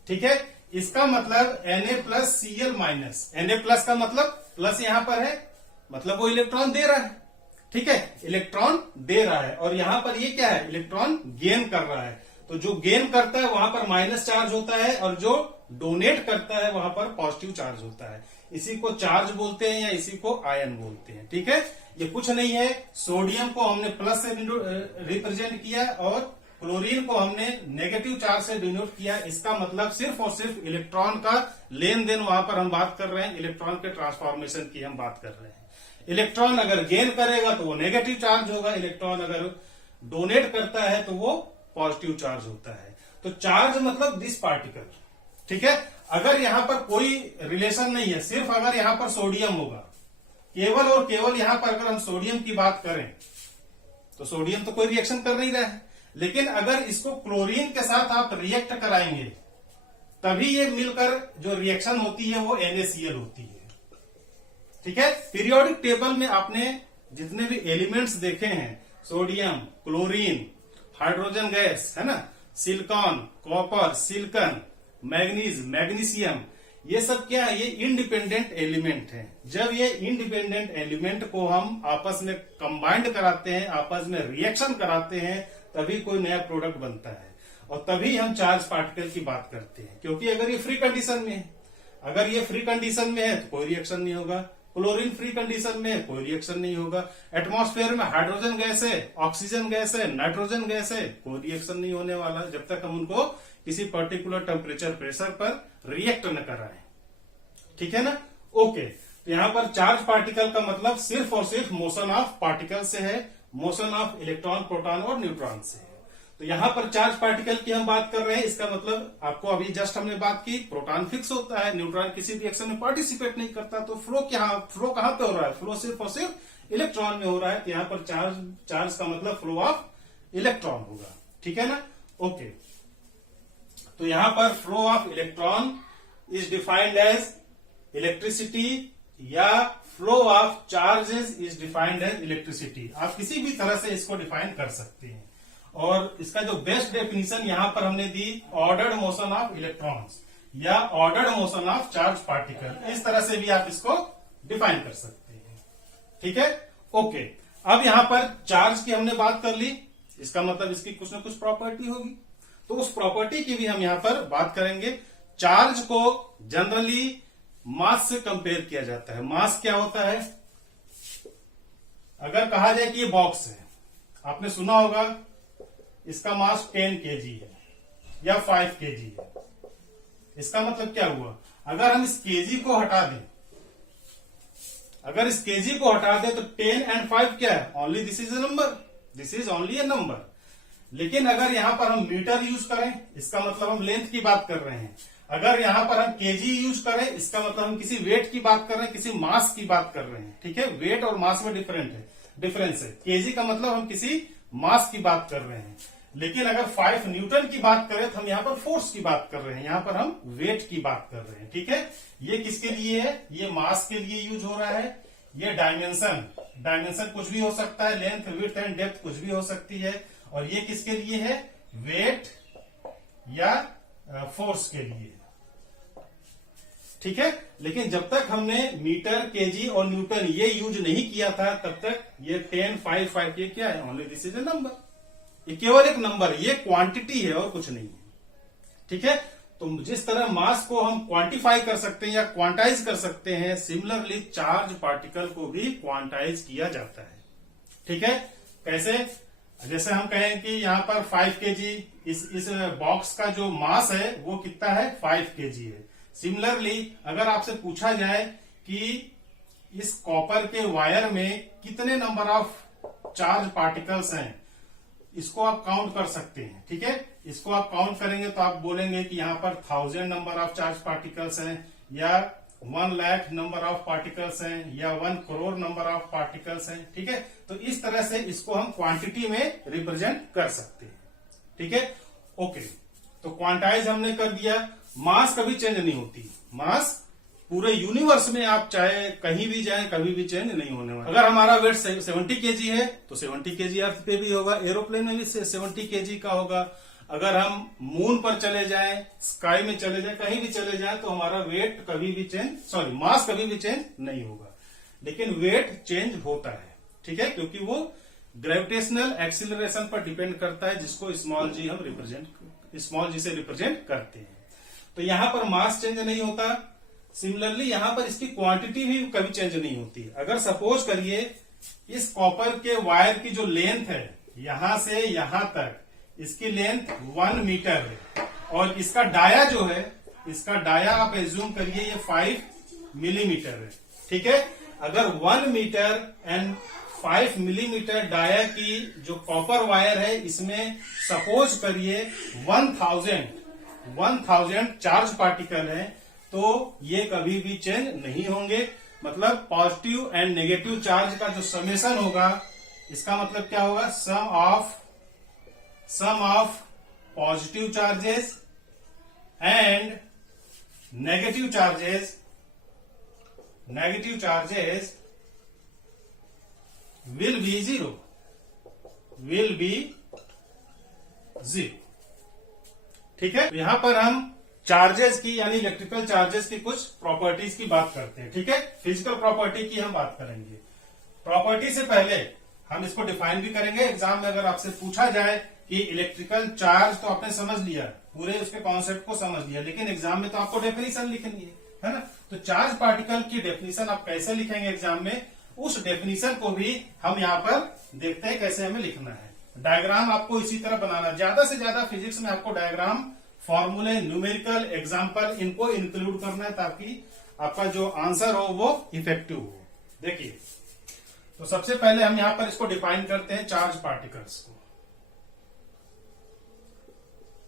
ठीक है। इसका मतलब Na plus Cl minus, Na plus का मतलब प्लस यहां पर है, मतलब वो इलेक्ट्रॉन दे रहा है, ठीक है, इलेक्ट्रॉन दे रहा है, और यहां पर ये क्या है, इलेक्ट्रॉन गेन कर रहा है। तो जो गेन करता है वहां पर माइनस चार्ज होता है, और जो डोनेट करता है वहां पर पॉजिटिव चार्ज होता है। इसी को चार्ज बोलते हैं या इसी को आयन बोलते हैं, ठीक है। ये कुछ नहीं है, सोडियम को हमने प्लस से रिप्रेजेंट किया और क्लोरीन को हमने नेगेटिव चार्ज से डिनोट किया। इसका मतलब सिर्फ और सिर्फ इलेक्ट्रॉन का लेन देन वहां पर हम बात कर रहे हैं, इलेक्ट्रॉन के ट्रांसफॉर्मेशन की हम बात कर रहे हैं। इलेक्ट्रॉन अगर गेन करेगा तो वो नेगेटिव चार्ज होगा, इलेक्ट्रॉन अगर डोनेट करता है तो वो पॉजिटिव चार्ज होता है। तो चार्ज मतलब दिस पार्टिकल, ठीक है। अगर यहां पर कोई रिलेशन नहीं है, सिर्फ अगर यहां पर सोडियम होगा, केवल और केवल यहां पर अगर हम सोडियम की बात करें तो सोडियम तो कोई रिएक्शन कर नहीं रहा है, लेकिन अगर इसको क्लोरीन के साथ आप रिएक्ट कराएंगे तभी ये मिलकर जो रिएक्शन होती है वो NaCl होती है, ठीक है। पीरियोडिक टेबल में आपने जितने भी एलिमेंट्स देखे हैं, सोडियम, क्लोरीन, हाइड्रोजन गैस, है ना, silicon, copper, silicon, manganese, magnesium, ये सब क्या है, ये इंडिपेंडेंट एलिमेंट हैं। जब ये इंडिपेंडेंट एलिमेंट को हम आपस में कंबाइंड कराते हैं, आपस में रिएक्शन कराते हैं, तभी कोई नया प्रोडक्ट बनता है, और तभी हम चार्ज पार्टिकल की बात करते हैं। क्योंकि अगर ये फ्री कंडीशन में है, अगर ये फ्री कंडीशन में है तो कोई रिएक्शन नहीं होगा, क्लोरीन फ्री कंडीशन में है कोई रिएक्शन नहीं होगा, एटमॉस्फेयर में हाइड्रोजन गैस है, ऑक्सीजन गैस है, नाइट्रोजन गैस है, कोई रिएक्शन नहीं होने वाला जब तक हम उनको किसी पर्टिकुलर टेम्परेचर प्रेशर पर रिएक्ट न कराएं, ठीक है ना। ओके, तो यहां पर चार्ज पार्टिकल का मतलब सिर्फ और सिर्फ मोशन ऑफ पार्टिकल से है, मोशन ऑफ इलेक्ट्रॉन, प्रोटॉन और न्यूट्रॉन से है। तो यहां पर चार्ज पार्टिकल की हम बात कर रहे हैं, इसका मतलब आपको अभी जस्ट हमने बात की, प्रोटॉन फिक्स होता है, न्यूट्रॉन किसी रिएक्शन में पार्टिसिपेट नहीं करता, तो फ्लो कहां पे हो रहा है, फ्लो सिर्फ और सिर्फ इलेक्ट्रॉन में हो रहा है। तो यहां पर चार्ज का मतलब फ्लो ऑफ इलेक्ट्रॉन होगा, ठीक है ना। ओके, तो यहां पर flow of electron is defined as electricity, या flow of charges is defined as electricity. आप किसी भी तरह से इसको डिफाइन कर सकते हैं, और इसका जो बेस्ट डेफिनेशन यहां पर हमने दी, ऑर्डर्ड मोशन ऑफ इलेक्ट्रॉन्स या ordered motion of charge particle, इस तरह से भी आप इसको डिफाइन कर सकते हैं, ठीक है। ओके, अब यहां पर चार्ज की हमने बात कर ली, इसका मतलब इसकी कुछ ना कुछ प्रॉपर्टी होगी, तो उस प्रॉपर्टी की भी हम यहां पर बात करेंगे। चार्ज को जनरली मास से कंपेयर किया जाता है। मास क्या होता है, अगर कहा जाए कि ये बॉक्स है, आपने सुना होगा इसका मास 10 kg है या 5 kg है। इसका मतलब क्या हुआ, अगर हम इस kg को हटा दें, अगर इस kg को हटा दें तो 10 and 5 क्या है, only this is a number, this is only A number. लेकिन अगर यहां पर हम मीटर यूज करें, इसका मतलब हम लेंथ की बात कर रहे हैं। अगर यहां पर हम केजी यूज करें, इसका मतलब हम किसी वेट की बात कर रहे हैं, किसी मास की बात कर रहे हैं, ठीक है। वेट और मास में डिफरेंस है। केजी का मतलब हम किसी मास की बात कर रहे हैं। लेकिन अगर 5 न्यूटन की बात करें तो हम यहाँ पर फोर्स की बात कर रहे हैं, यहाँ पर हम वेट की बात कर रहे हैं, ठीक है। ये किसके लिए है, ये मास के लिए यूज हो रहा है। ये डायमेंशन कुछ भी हो सकता है, लेंथ, विड्थ एंड डेप्थ कुछ भी हो सकती है। और ये किसके लिए है, वेट या फोर्स के लिए, ठीक है। लेकिन जब तक हमने मीटर, केजी और न्यूटन ये यूज नहीं किया था, तब तक ये 10, 5, 5 ये क्या है, only this is a number, ये केवल एक नंबर, ये क्वांटिटी है और कुछ नहीं है, ठीक है। तो जिस तरह मास को हम क्वांटिफाई कर सकते हैं या क्वांटाइज कर सकते हैं, सिमिलरली चार्ज पार्टिकल को भी क्वांटाइज किया जाता है, ठीक है। कैसे, जैसे हम कहें कि यहाँ पर 5 kg, इस बॉक्स का जो मास है वो कितना है, 5 kg है। सिमिलरली अगर आपसे पूछा जाए कि इस कॉपर के वायर में कितने नंबर ऑफ चार्ज पार्टिकल्स हैं, इसको आप काउंट कर सकते हैं। ठीक है, इसको आप काउंट करेंगे तो आप बोलेंगे कि यहाँ पर 1000 नंबर ऑफ चार्ज पार्टिकल्स हैं, या 1 लाख नंबर ऑफ पार्टिकल्स हैं, या 1 करोड़ नंबर ऑफ पार्टिकल्स हैं। ठीक है, तो इस तरह से इसको हम क्वांटिटी में रिप्रेजेंट कर सकते हैं। ठीक है, ओके, तो क्वांटाइज हमने कर दिया। मास कभी चेंज नहीं होती, मास पूरे यूनिवर्स में आप चाहे कहीं भी जाएं कभी भी चेंज नहीं होने वाला। अगर हमारा वेट 70 केजी है तो 70 केजी अर्थ पे भी होगा, एरोप्लेन में भी 70 केजी का होगा। अगर हम मून पर चले जाएं, स्काई में चले जाएं, कहीं भी चले जाएं तो हमारा वेट कभी भी मास कभी भी चेंज नहीं होगा, लेकिन वेट चेंज होता है। ठीक है, क्योंकि वो ग्रेविटेशनल एक्सीलरेशन पर डिपेंड करता है, जिसको स्मॉल जी से रिप्रेजेंट करते हैं। तो यहां पर मास चेंज नहीं होता। सिमिलरली यहां पर इसकी क्वांटिटी भी कभी चेंज नहीं होती। अगर सपोज करिए इस कॉपर के वायर की जो लेंथ है यहां से यहां तक, इसकी लेंथ 1 मीटर है, और इसका डाया जो है, इसका डाया आप एज्यूम करिए ये 5 मिलीमीटर है। ठीक है, अगर 1 मीटर एंड 5 मिलीमीटर डाया की जो कॉपर वायर है, इसमें सपोज करिए 1000 चार्ज पार्टिकल है, तो ये कभी भी चेंज नहीं होंगे। मतलब पॉजिटिव एंड नेगेटिव चार्ज का जो समेशन होगा, इसका मतलब क्या होगा, sum of positive charges and negative charges will be zero. ठीक है, यहां पर हम चार्जेस की यानी इलेक्ट्रिकल चार्जेस की कुछ प्रॉपर्टीज की बात करते हैं। ठीक है, फिजिकल प्रॉपर्टी की हम बात करेंगे। प्रॉपर्टी से पहले हम इसको डिफाइन भी करेंगे। एग्जाम में अगर आपसे पूछा जाए कि इलेक्ट्रिकल चार्ज, तो आपने समझ लिया, पूरे उसके कॉन्सेप्ट को समझ लिया, लेकिन एग्जाम में तो आपको डेफिनेशन लिखनी है ना। तो चार्ज पार्टिकल की डेफिनेशन आप कैसे लिखेंगे एग्जाम में, उस डेफिनेशन को भी हम यहाँ पर देखते हैं कैसे हमें लिखना है। डायग्राम आपको इसी तरह बनाना, ज्यादा से ज्यादा फिजिक्स में आपको डायग्राम, फॉर्मूले, न्यूमेरिकल एग्जाम्पल, इनको इंक्लूड करना है ताकि आपका जो आंसर हो वो इफेक्टिव हो। देखिए, तो सबसे पहले हम यहां पर इसको डिफाइन करते हैं चार्ज पार्टिकल्स को।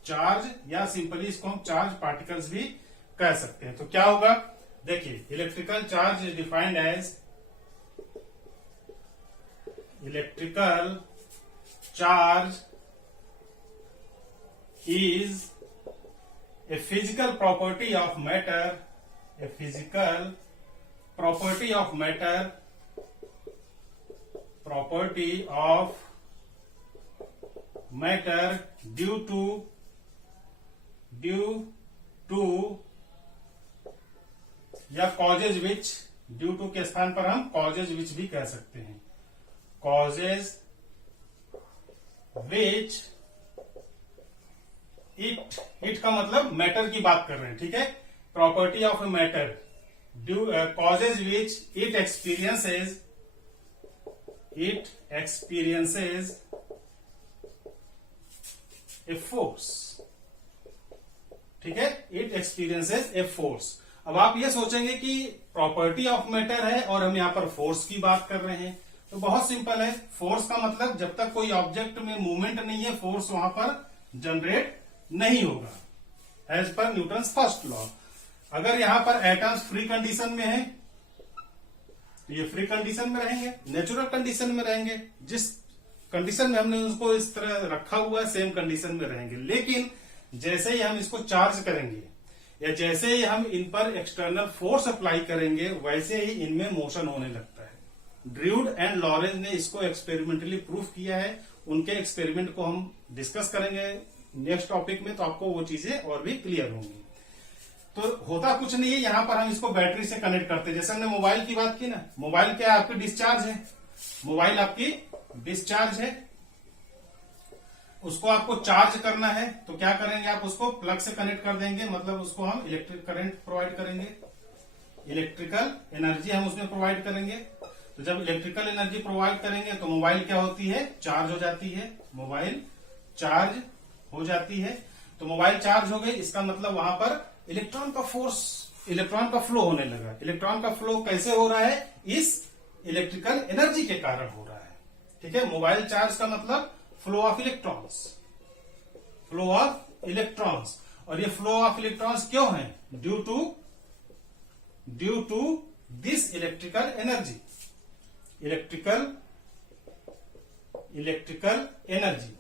चार्ज या सिंपली इसको हम चार्ज पार्टिकल्स भी कह सकते हैं। तो क्या होगा, देखिए, electrical charge is defined as electrical charge is a physical property of matter, a physical property of matter, due to या causes which, due to के स्थान पर हम causes which भी कह सकते हैं, causes which इट का मतलब मैटर की बात कर रहे हैं। ठीक है, property of a matter, causes which it experiences a force. ठीक है, इट एक्सपीरियंसेस ए फोर्स। अब आप ये सोचेंगे कि प्रॉपर्टी ऑफ मैटर है और हम यहाँ पर फोर्स की बात कर रहे हैं, तो बहुत सिंपल है। फोर्स का मतलब जब तक कोई ऑब्जेक्ट में मूवमेंट नहीं है, फोर्स वहां पर जनरेट नहीं होगा, as per Newton's first law. अगर यहां पर एटम्स फ्री कंडीशन में है तो ये फ्री कंडीशन में रहेंगे, नेचुरल कंडीशन में रहेंगे। जिस कंडीशन में हमने उसको इस तरह रखा हुआ है, सेम कंडीशन में रहेंगे। लेकिन जैसे ही हम इसको चार्ज करेंगे या जैसे ही हम इन पर एक्सटर्नल फोर्स अप्लाई करेंगे, वैसे ही इनमें मोशन होने लगता है। ड्रूड एंड लॉरेंज ने इसको एक्सपेरिमेंटली प्रूफ किया है। उनके एक्सपेरिमेंट को हम डिस्कस करेंगे नेक्स्ट टॉपिक में, तो आपको वो चीजें और भी क्लियर होंगी। तो होता कुछ नहीं है, यहां पर हम इसको बैटरी से कनेक्ट करते हैं। जैसे हमने मोबाइल की बात की ना, मोबाइल क्या है, आपकी डिस्चार्ज है, मोबाइल आपकी डिस्चार्ज है, उसको आपको चार्ज करना है, तो क्या करेंगे, आप उसको प्लग से कनेक्ट कर देंगे, मतलब उसको हम इलेक्ट्रिक करंट प्रोवाइड करेंगे, इलेक्ट्रिकल एनर्जी हम उसमें प्रोवाइड करेंगे। तो जब इलेक्ट्रिकल एनर्जी प्रोवाइड करेंगे तो मोबाइल क्या होती है, चार्ज हो जाती है, मोबाइल चार्ज हो जाती है। तो मोबाइल चार्ज हो गई, इसका मतलब वहां पर इलेक्ट्रॉन का फोर्स इलेक्ट्रॉन का फ्लो होने लगा। इलेक्ट्रॉन का फ्लो कैसे हो रहा है? इस इलेक्ट्रिकल एनर्जी के कारण हो रहा है। ठीक है, मोबाइल चार्ज का मतलब flow of electrons, flow of electrons. और ये फ्लो ऑफ इलेक्ट्रॉन्स क्यों है? Due to this electrical energy, electrical energy.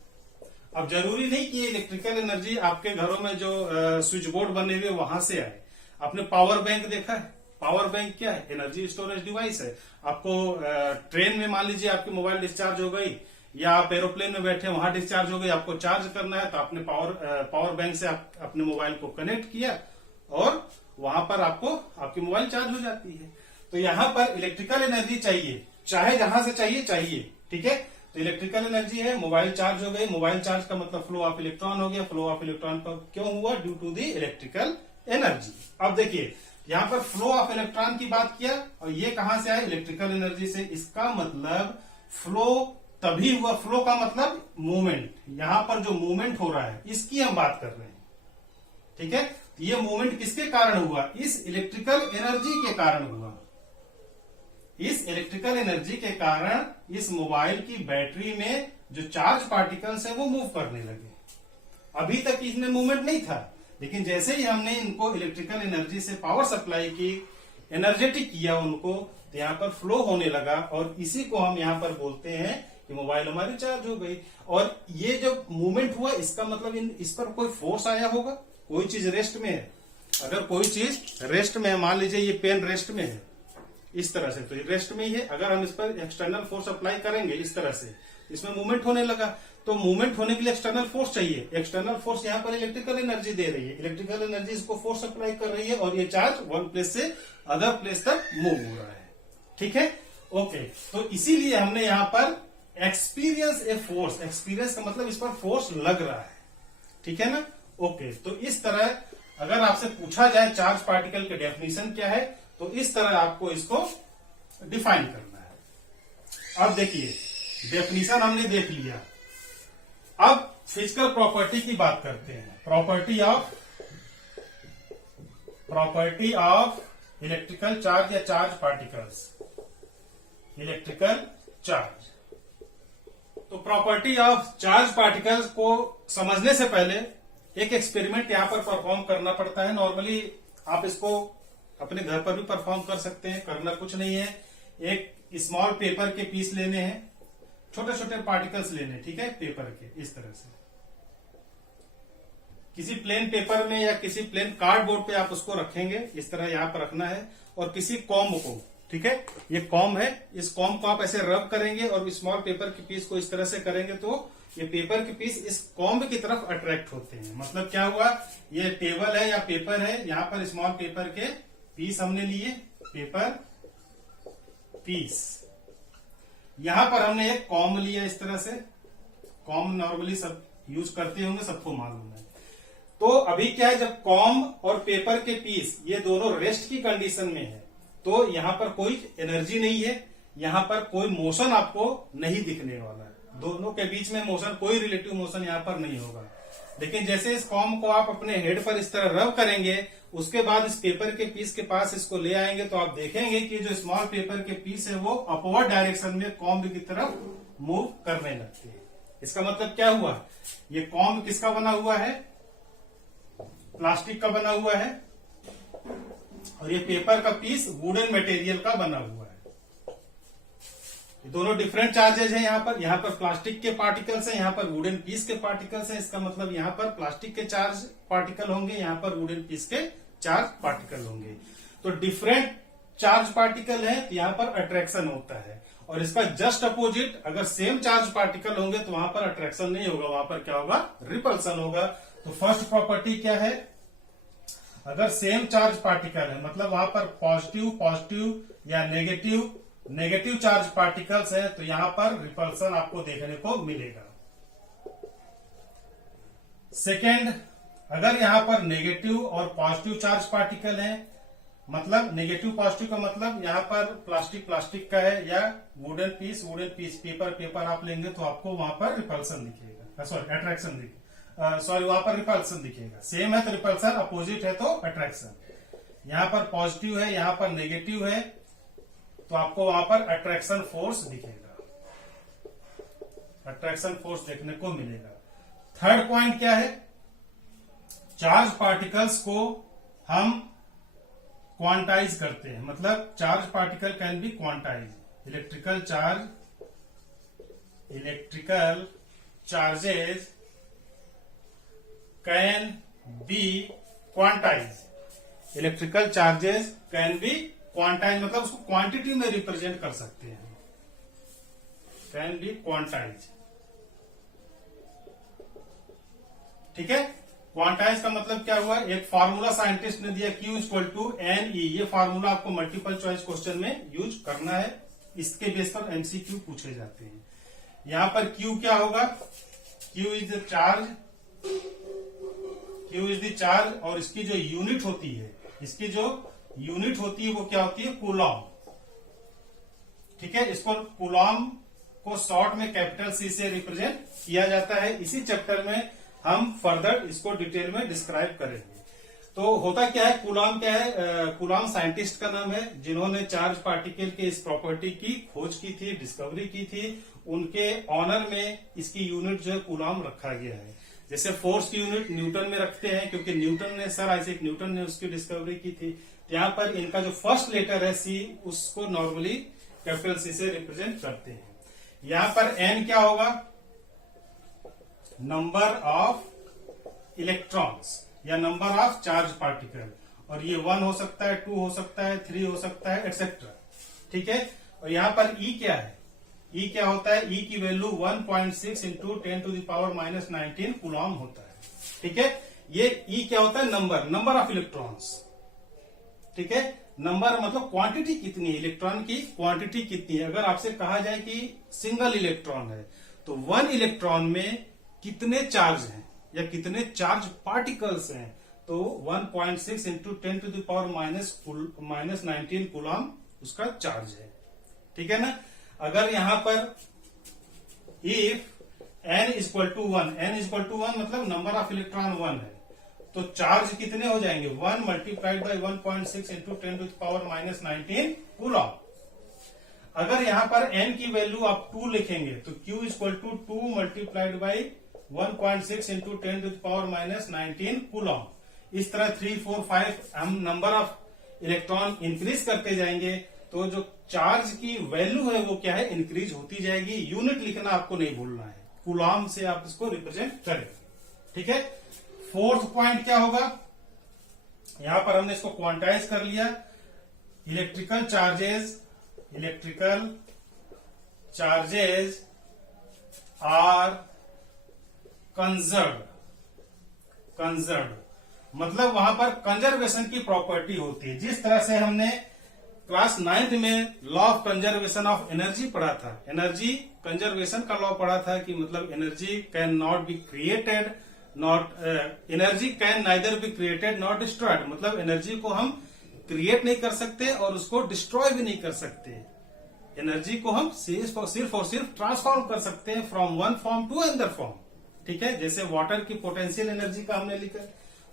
अब जरूरी नहीं कि इलेक्ट्रिकल एनर्जी आपके घरों में जो स्विच बोर्ड बने हुए वहां से आए। आपने पावर बैंक देखा है? पावर बैंक क्या है? एनर्जी स्टोरेज डिवाइस है। आपको ट्रेन में मान लीजिए आपकी मोबाइल डिस्चार्ज हो गई, या आप एरोप्लेन में बैठे वहां डिस्चार्ज हो गई, आपको चार्ज करना है तो आपने पावर बैंक से अपने मोबाइल को कनेक्ट किया और वहां पर आपको आपकी मोबाइल चार्ज हो जाती है। तो यहां पर इलेक्ट्रिकल एनर्जी चाहिए, चाहे जहां से चाहिए। ठीक है, तो इलेक्ट्रिकल एनर्जी है, मोबाइल चार्ज हो गई। मोबाइल चार्ज का मतलब फ्लो ऑफ इलेक्ट्रॉन हो गया। फ्लो ऑफ इलेक्ट्रॉन पर क्यों हुआ? Due to the electrical energy. अब देखिए यहां पर फ्लो ऑफ इलेक्ट्रॉन की बात किया और ये कहां से आया? इलेक्ट्रिकल एनर्जी से। इसका मतलब फ्लो तभी हुआ, फ्लो का मतलब मूवमेंट। यहां पर जो मूवमेंट हो रहा है इसकी हम बात कर रहे हैं। ठीक है, ये मूवमेंट किसके कारण हुआ? इस इलेक्ट्रिकल एनर्जी के कारण हुआ। इस इलेक्ट्रिकल एनर्जी के कारण इस मोबाइल की बैटरी में जो चार्ज पार्टिकल्स है वो मूव करने लगे। अभी तक इसमें मूवमेंट नहीं था, लेकिन जैसे ही हमने इनको इलेक्ट्रिकल एनर्जी से पावर सप्लाई की, एनर्जेटिक किया उनको, तो यहाँ पर फ्लो होने लगा और इसी को हम यहाँ पर बोलते हैं कि मोबाइल हमारी चार्ज हो गई। और ये जब मूवमेंट हुआ इसका मतलब इस पर कोई फोर्स आया होगा। कोई चीज रेस्ट में है, अगर कोई चीज रेस्ट में है, मान लीजिए ये पेन रेस्ट में है इस तरह से, तो ये रेस्ट में ही है। अगर हम इस पर एक्सटर्नल फोर्स अप्लाई करेंगे इस तरह से, इसमें मूवमेंट होने लगा, तो मूवमेंट होने के लिए एक्सटर्नल फोर्स चाहिए। एक्सटर्नल फोर्स यहाँ पर इलेक्ट्रिकल एनर्जी दे रही है, इलेक्ट्रिकल एनर्जी इसको फोर्स अप्लाई कर रही है और ये चार्ज वन प्लेस से अदर प्लेस तक मूव हो रहा है। ठीक है, ओके। तो इसीलिए हमने यहाँ पर एक्सपीरियंस ए फोर्स, एक्सपीरियंस का मतलब इस पर फोर्स लग रहा है। ठीक है ना, ओके। तो इस तरह अगर आपसे पूछा जाए चार्ज पार्टिकल के डेफिनेशन क्या है, तो इस तरह आपको इसको डिफाइन करना है। अब देखिए डेफिनेशन हमने देख लिया, अब फिजिकल प्रॉपर्टी की बात करते हैं। प्रॉपर्टी ऑफ इलेक्ट्रिकल चार्ज या चार्ज पार्टिकल्स, इलेक्ट्रिकल चार्ज। तो प्रॉपर्टी ऑफ चार्ज पार्टिकल्स को समझने से पहले एक एक्सपेरिमेंट यहां पर परफॉर्म करना पड़ता है। नॉर्मली आप इसको अपने घर पर भी परफॉर्म कर सकते हैं, करना कुछ नहीं है। एक स्मॉल पेपर के पीस लेने हैं, छोटे छोटे पार्टिकल्स लेने, ठीक है, पेपर के इस तरह से। किसी प्लेन पेपर में या किसी प्लेन कार्डबोर्ड पे आप उसको रखेंगे, इस तरह यहां पर रखना है। और किसी कॉम्ब को, ठीक है, ये कॉम्ब है, इस कॉम्ब को आप ऐसे रब करेंगे और स्मॉल पेपर के पीस को इस तरह से करेंगे तो ये पेपर के पीस इस कॉम्ब की तरफ अट्रैक्ट होते हैं। मतलब क्या हुआ, ये टेबल है या पेपर है, यहाँ पर स्मॉल पेपर के पीस हमने लिए, पेपर पीस। यहां पर हमने एक कॉम्ब लिया इस तरह से। कॉम्ब नॉर्मली सब यूज करते होंगे, सबको मालूम है। तो अभी क्या है, जब कॉम्ब और पेपर के पीस ये दोनों रेस्ट की कंडीशन में है, तो यहां पर कोई एनर्जी नहीं है, यहां पर कोई मोशन आपको नहीं दिखने वाला है। दोनों के बीच में मोशन, कोई रिलेटिव मोशन यहां पर नहीं होगा। लेकिन जैसे इस कॉम्ब को आप अपने हेड पर इस तरह रब करेंगे, उसके बाद इस पेपर के पीस के पास इसको ले आएंगे, तो आप देखेंगे कि जो स्मॉल पेपर के पीस है वो अपवर्ड डायरेक्शन में कॉम्ब की तरफ मूव करने लगते हैं। इसका मतलब क्या हुआ, ये कॉम्ब किसका बना हुआ है, प्लास्टिक का बना हुआ है, और ये पेपर का पीस वुडन मटेरियल का बना हुआ है। दोनों डिफरेंट चार्जेज हैं। यहाँ पर प्लास्टिक के पार्टिकल्स हैं, यहाँ पर वुडन पीस के पार्टिकल्स हैं। इसका मतलब यहाँ पर प्लास्टिक के चार्ज पार्टिकल होंगे, यहाँ पर वुडन पीस के चार्ज पार्टिकल होंगे। तो डिफरेंट चार्ज पार्टिकल है, तो यहाँ पर अट्रैक्शन होता है। और इसका जस्ट अपोजिट, अगर सेम चार्ज पार्टिकल होंगे तो वहां पर अट्रैक्शन नहीं होगा, वहां पर क्या होगा, रिपल्सन होगा। तो फर्स्ट प्रॉपर्टी क्या है, अगर सेम चार्ज पार्टिकल है, मतलब वहां पर पॉजिटिव या नेगेटिव चार्ज पार्टिकल्स है, तो यहां पर रिपल्सन आपको देखने को मिलेगा। सेकेंड, अगर यहां पर नेगेटिव और पॉजिटिव चार्ज पार्टिकल है, मतलब नेगेटिव पॉजिटिव का मतलब यहां पर प्लास्टिक का है या वुडन पीस पेपर आप लेंगे तो आपको वहां पर रिपल्सन दिखेगा, सॉरी अट्रैक्शन दिखेगा, वहां पर रिपल्सन दिखेगा। सेम है तो रिपल्सन, अपोजिट है तो अट्रैक्शन। यहां पर पॉजिटिव है, यहां पर नेगेटिव है, तो आपको वहां पर अट्रैक्शन फोर्स दिखेगा, अट्रैक्शन फोर्स देखने को मिलेगा। थर्ड पॉइंट क्या है, चार्ज पार्टिकल्स को हम क्वांटाइज करते हैं, मतलब charge particle can be quantize, electrical charges can be quantize, electrical charges can be quantize, मतलब उसको क्वांटिटी में रिप्रेजेंट कर सकते हैं, कैन बी क्वांटाइज। ठीक है, क्वांटाइज का मतलब क्या हुआ, एक फार्मूला साइंटिस्ट ने दिया Q equal to N E, ये फार्मूला आपको मल्टीपल चॉइस क्वेश्चन में यूज करना है, इसके बेस पर एमसीक्यू पूछे जाते हैं। यहां पर Q क्या होगा, Q is the charge, Q is the charge, और इसकी जो यूनिट होती है, इसकी जो यूनिट होती है वो क्या होती है, कूलॉम। ठीक है, इसको कूलॉम को शॉर्ट में कैपिटल C से रिप्रेजेंट किया जाता है। इसी चैप्टर में हम फर्दर इसको डिटेल में डिस्क्राइब करेंगे। तो होता क्या है, कूलॉम क्या है, कूलॉम साइंटिस्ट का नाम है जिन्होंने चार्ज पार्टिकल के इस प्रॉपर्टी की खोज की थी, डिस्कवरी की थी। उनके ऑनर में इसकी यूनिट जो है कूलॉम रखा गया है। जैसे फोर्स की यूनिट न्यूटन में रखते हैं, क्योंकि न्यूटन ने, सर आइजैक न्यूटन ने उसकी डिस्कवरी की थी। यहाँ पर इनका जो फर्स्ट लेटर है C, उसको नॉर्मली कैपिटल C से रिप्रेजेंट करते हैं। यहाँ पर N क्या होगा, नंबर ऑफ इलेक्ट्रॉन्स या नंबर ऑफ चार्ज पार्टिकल, और ये 1 हो सकता है, 2 हो सकता है, 3 हो सकता है, एक्सेट्रा। ठीक है, और यहाँ पर E क्या है, E क्या होता है, E की value 1.6 into 10 to the power minus 19 coulomb होता है। ठीक है, ये E क्या होता है, नंबर ऑफ इलेक्ट्रॉन्स। ठीक है, नंबर मतलब क्वांटिटी कितनी है, इलेक्ट्रॉन की क्वांटिटी कितनी है। अगर आपसे कहा जाए कि सिंगल इलेक्ट्रॉन है, तो 1 इलेक्ट्रॉन में कितने चार्ज हैं या कितने चार्ज पार्टिकल्स हैं, तो 1.6 into 10 to the power minus 19 coulomb उसका चार्ज है। ठीक है ना। अगर यहां पर if n equal to 1, n equal to 1 मतलब नंबर ऑफ इलेक्ट्रॉन 1 है, तो चार्ज कितने हो जाएंगे, 1 multiplied by 1.6 into 10 to the power minus 19 coulomb. अगर यहां पर n की वैल्यू आप 2 लिखेंगे, तो Q equal to 2 multiplied by 1.6 into 10 to the power minus 19 coulomb. इस तरह 3, 4, 5 हम नंबर ऑफ इलेक्ट्रॉन इंक्रीज करते जाएंगे, तो जो चार्ज की वैल्यू है वो क्या है, इंक्रीज होती जाएगी। यूनिट लिखना आपको नहीं भूलना है, कूलॉम से आप इसको रिप्रेजेंट करें। ठीक है, फोर्थ पॉइंट क्या होगा, यहां पर हमने इसको क्वांटाइज कर लिया। इलेक्ट्रिकल चार्जेस आर कंजर्व्ड, मतलब वहां पर कंजर्वेशन की प्रॉपर्टी होती है। जिस तरह से हमने क्लास 9th में law of conservation of energy पढ़ा था, एनर्जी कंजर्वेशन का लॉ पढ़ा था कि मतलब energy can not be created, energy can neither be created not destroyed, मतलब एनर्जी को हम क्रिएट नहीं कर सकते और उसको डिस्ट्रॉय भी नहीं कर सकते। एनर्जी को हम सिर्फ और सिर्फ ट्रांसफॉर्म कर सकते हैं from one form to another form. ठीक है, जैसे वाटर की पोटेंशियल एनर्जी का हमने लिखा,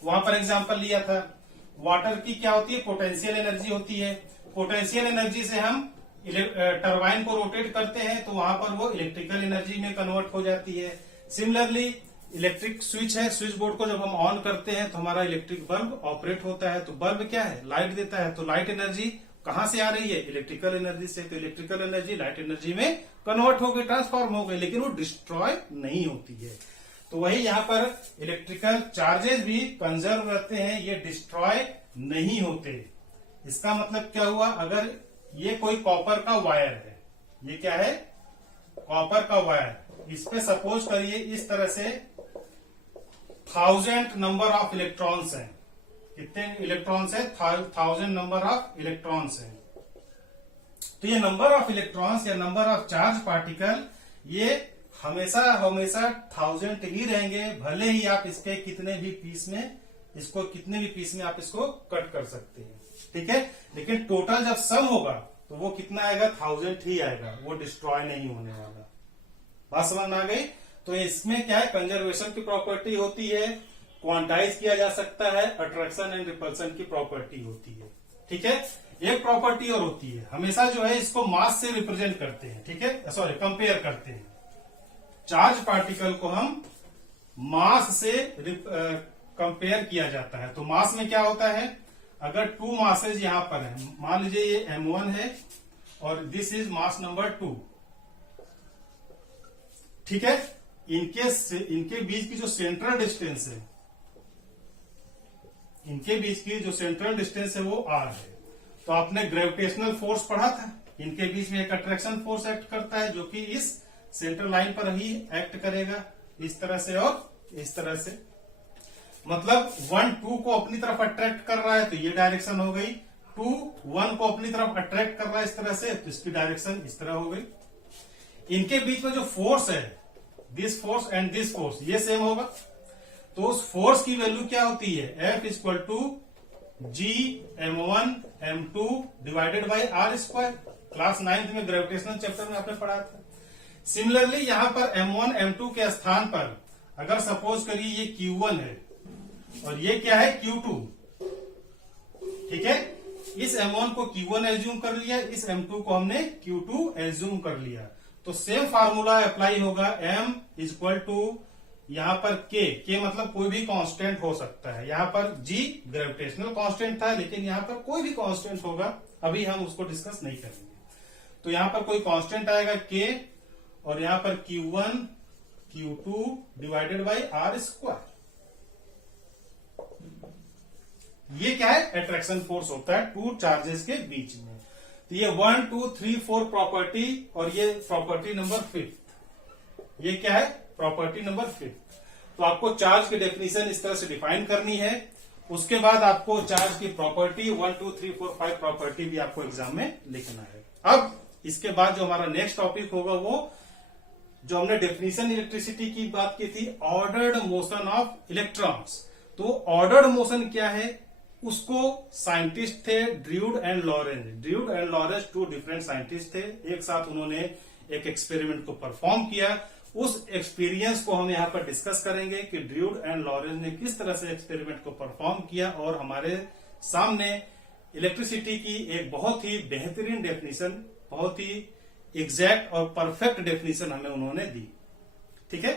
वहां पर एग्जांपल लिया था। वाटर की क्या होती है, पोटेंशियल एनर्जी होती है। पोटेंशियल एनर्जी से हम टरबाइन को रोटेट करते हैं, तो वहां पर वो इलेक्ट्रिकल एनर्जी में कन्वर्ट हो जाती है। सिमिलरली इलेक्ट्रिक स्विच है, स्विच बोर्ड को जब हम ऑन करते हैं तो हमारा इलेक्ट्रिक बल्ब ऑपरेट होता है। तो बल्ब क्या है, लाइट देता है। तो लाइट एनर्जी कहां से आ रही है, इलेक्ट्रिकल एनर्जी से। तो इलेक्ट्रिकल एनर्जी लाइट एनर्जी में कन्वर्ट हो गई, ट्रांसफॉर्म हो गई, लेकिन वो डिस्ट्रॉय नहीं होती है। तो वही यहां पर इलेक्ट्रिकल चार्जेस भी कंजर्व रहते हैं, ये डिस्ट्रॉय नहीं होते। इसका मतलब क्या हुआ, अगर ये कोई कॉपर का वायर है, ये क्या है, कॉपर का वायर, इस पे सपोज करिए इस तरह से 1000 नंबर ऑफ इलेक्ट्रॉन्स हैं। कितने इलेक्ट्रॉन्स है, 1000 नंबर ऑफ इलेक्ट्रॉन्स हैं। तो ये नंबर ऑफ इलेक्ट्रॉन्स या नंबर ऑफ चार्ज पार्टिकल ये हमेशा 1000 ही रहेंगे, भले ही आप इसके कितने भी पीस में आप इसको कट कर सकते हैं। ठीक है, लेकिन टोटल जब सम होगा तो वो कितना आएगा, 1000 ही आएगा, वो डिस्ट्रॉय नहीं होने वाला। बात समझ में आ गई। तो इसमें क्या है, कंजर्वेशन की प्रॉपर्टी होती है, क्वांटाइज किया जा सकता है, अट्रैक्शन एंड रिपल्सन की प्रॉपर्टी होती है। ठीक है, एक प्रॉपर्टी और होती है, हमेशा जो है इसको मास से रिप्रेजेंट करते हैं। ठीक है, सॉरी कंपेयर करते हैं। चार्ज पार्टिकल को हम मास से कंपेयर किया जाता है। तो मास में क्या होता है, अगर 2 मासेज यहां पर है, मान लीजिए ये m1 है और दिस इज मास नंबर 2। ठीक है, इनके बीच की जो सेंट्रल डिस्टेंस है, इनके बीच की जो सेंट्रल डिस्टेंस है वो r है। तो आपने ग्रेविटेशनल फोर्स पढ़ा था, इनके बीच में एक अट्रैक्शन फोर्स एक्ट करता है जो कि इस सेंट्रल लाइन पर ही एक्ट करेगा, इस तरह से और इस तरह से। मतलब 1 2 को अपनी तरफ अट्रैक्ट कर रहा है तो ये डायरेक्शन हो गई, 2 1 को अपनी तरफ अट्रैक्ट कर रहा है इस तरह से, तो इसकी डायरेक्शन इस तरह हो गई। इनके बीच में जो फोर्स है, this force and this force, ये सेम होगा। तो उस फोर्स की वैल्यू क्या होती है, F equal to G m1 m2 divided by r square. Class 9th में ग्रेविटेशनल चैप्टर में आपने पढ़ा था। सिमिलरली यहां पर m1 m2 के स्थान पर अगर सपोज करिए ये q1 है और ये क्या है q2। ठीक है, इस m1 को q1 एज्यूम कर लिया, इस m2 को हमने q2 एज्यूम कर लिया। तो सेम फार्मूला अप्लाई होगा, m इक्वल टू यहां पर k मतलब कोई भी कांस्टेंट हो सकता है। यहां पर g ग्रेविटेशनल कांस्टेंट था, लेकिन यहां पर कोई भी कांस्टेंट होगा, अभी हम उसको डिस्कस नहीं करेंगे। तो यहां पर कोई कांस्टेंट आएगा k और यहां पर q1 q2 divided by r square. ये क्या है, अट्रैक्शन फोर्स होता है 2 चार्जेस के बीच में। तो ये 1 2 3 4 प्रॉपर्टी, और ये प्रॉपर्टी नंबर 5। ये क्या है, प्रॉपर्टी नंबर 5। तो आपको चार्ज की डेफिनेशन इस तरह से डिफाइन करनी है। उसके बाद आपको चार्ज की प्रॉपर्टी 1 2 3 4 5 प्रॉपर्टी भी आपको एग्जाम में लिखना है। अब इसके बाद जो हमारा नेक्स्ट टॉपिक होगा, वो जो हमने डेफिनेशन इलेक्ट्रिसिटी की बात की थी, ऑर्डर्ड मोशन ऑफ इलेक्ट्रॉन्स। तो ऑर्डर्ड मोशन क्या है, उसको साइंटिस्ट थे Drude and Lorentz. Drude and Lorentz 2 different scientists थे, एक साथ उन्होंने एक एक्सपेरिमेंट को परफॉर्म किया। उस एक्सपीरियंस को हम यहाँ पर डिस्कस करेंगे कि ड्रूड एंड लॉरेंज ने किस तरह से एक्सपेरिमेंट को परफॉर्म किया, और हमारे सामने इलेक्ट्रिसिटी की एक बहुत ही बेहतरीन डेफिनेशन, बहुत ही एग्जैक्ट और परफेक्ट डेफिनेशन हमें उन्होंने दी। ठीक है।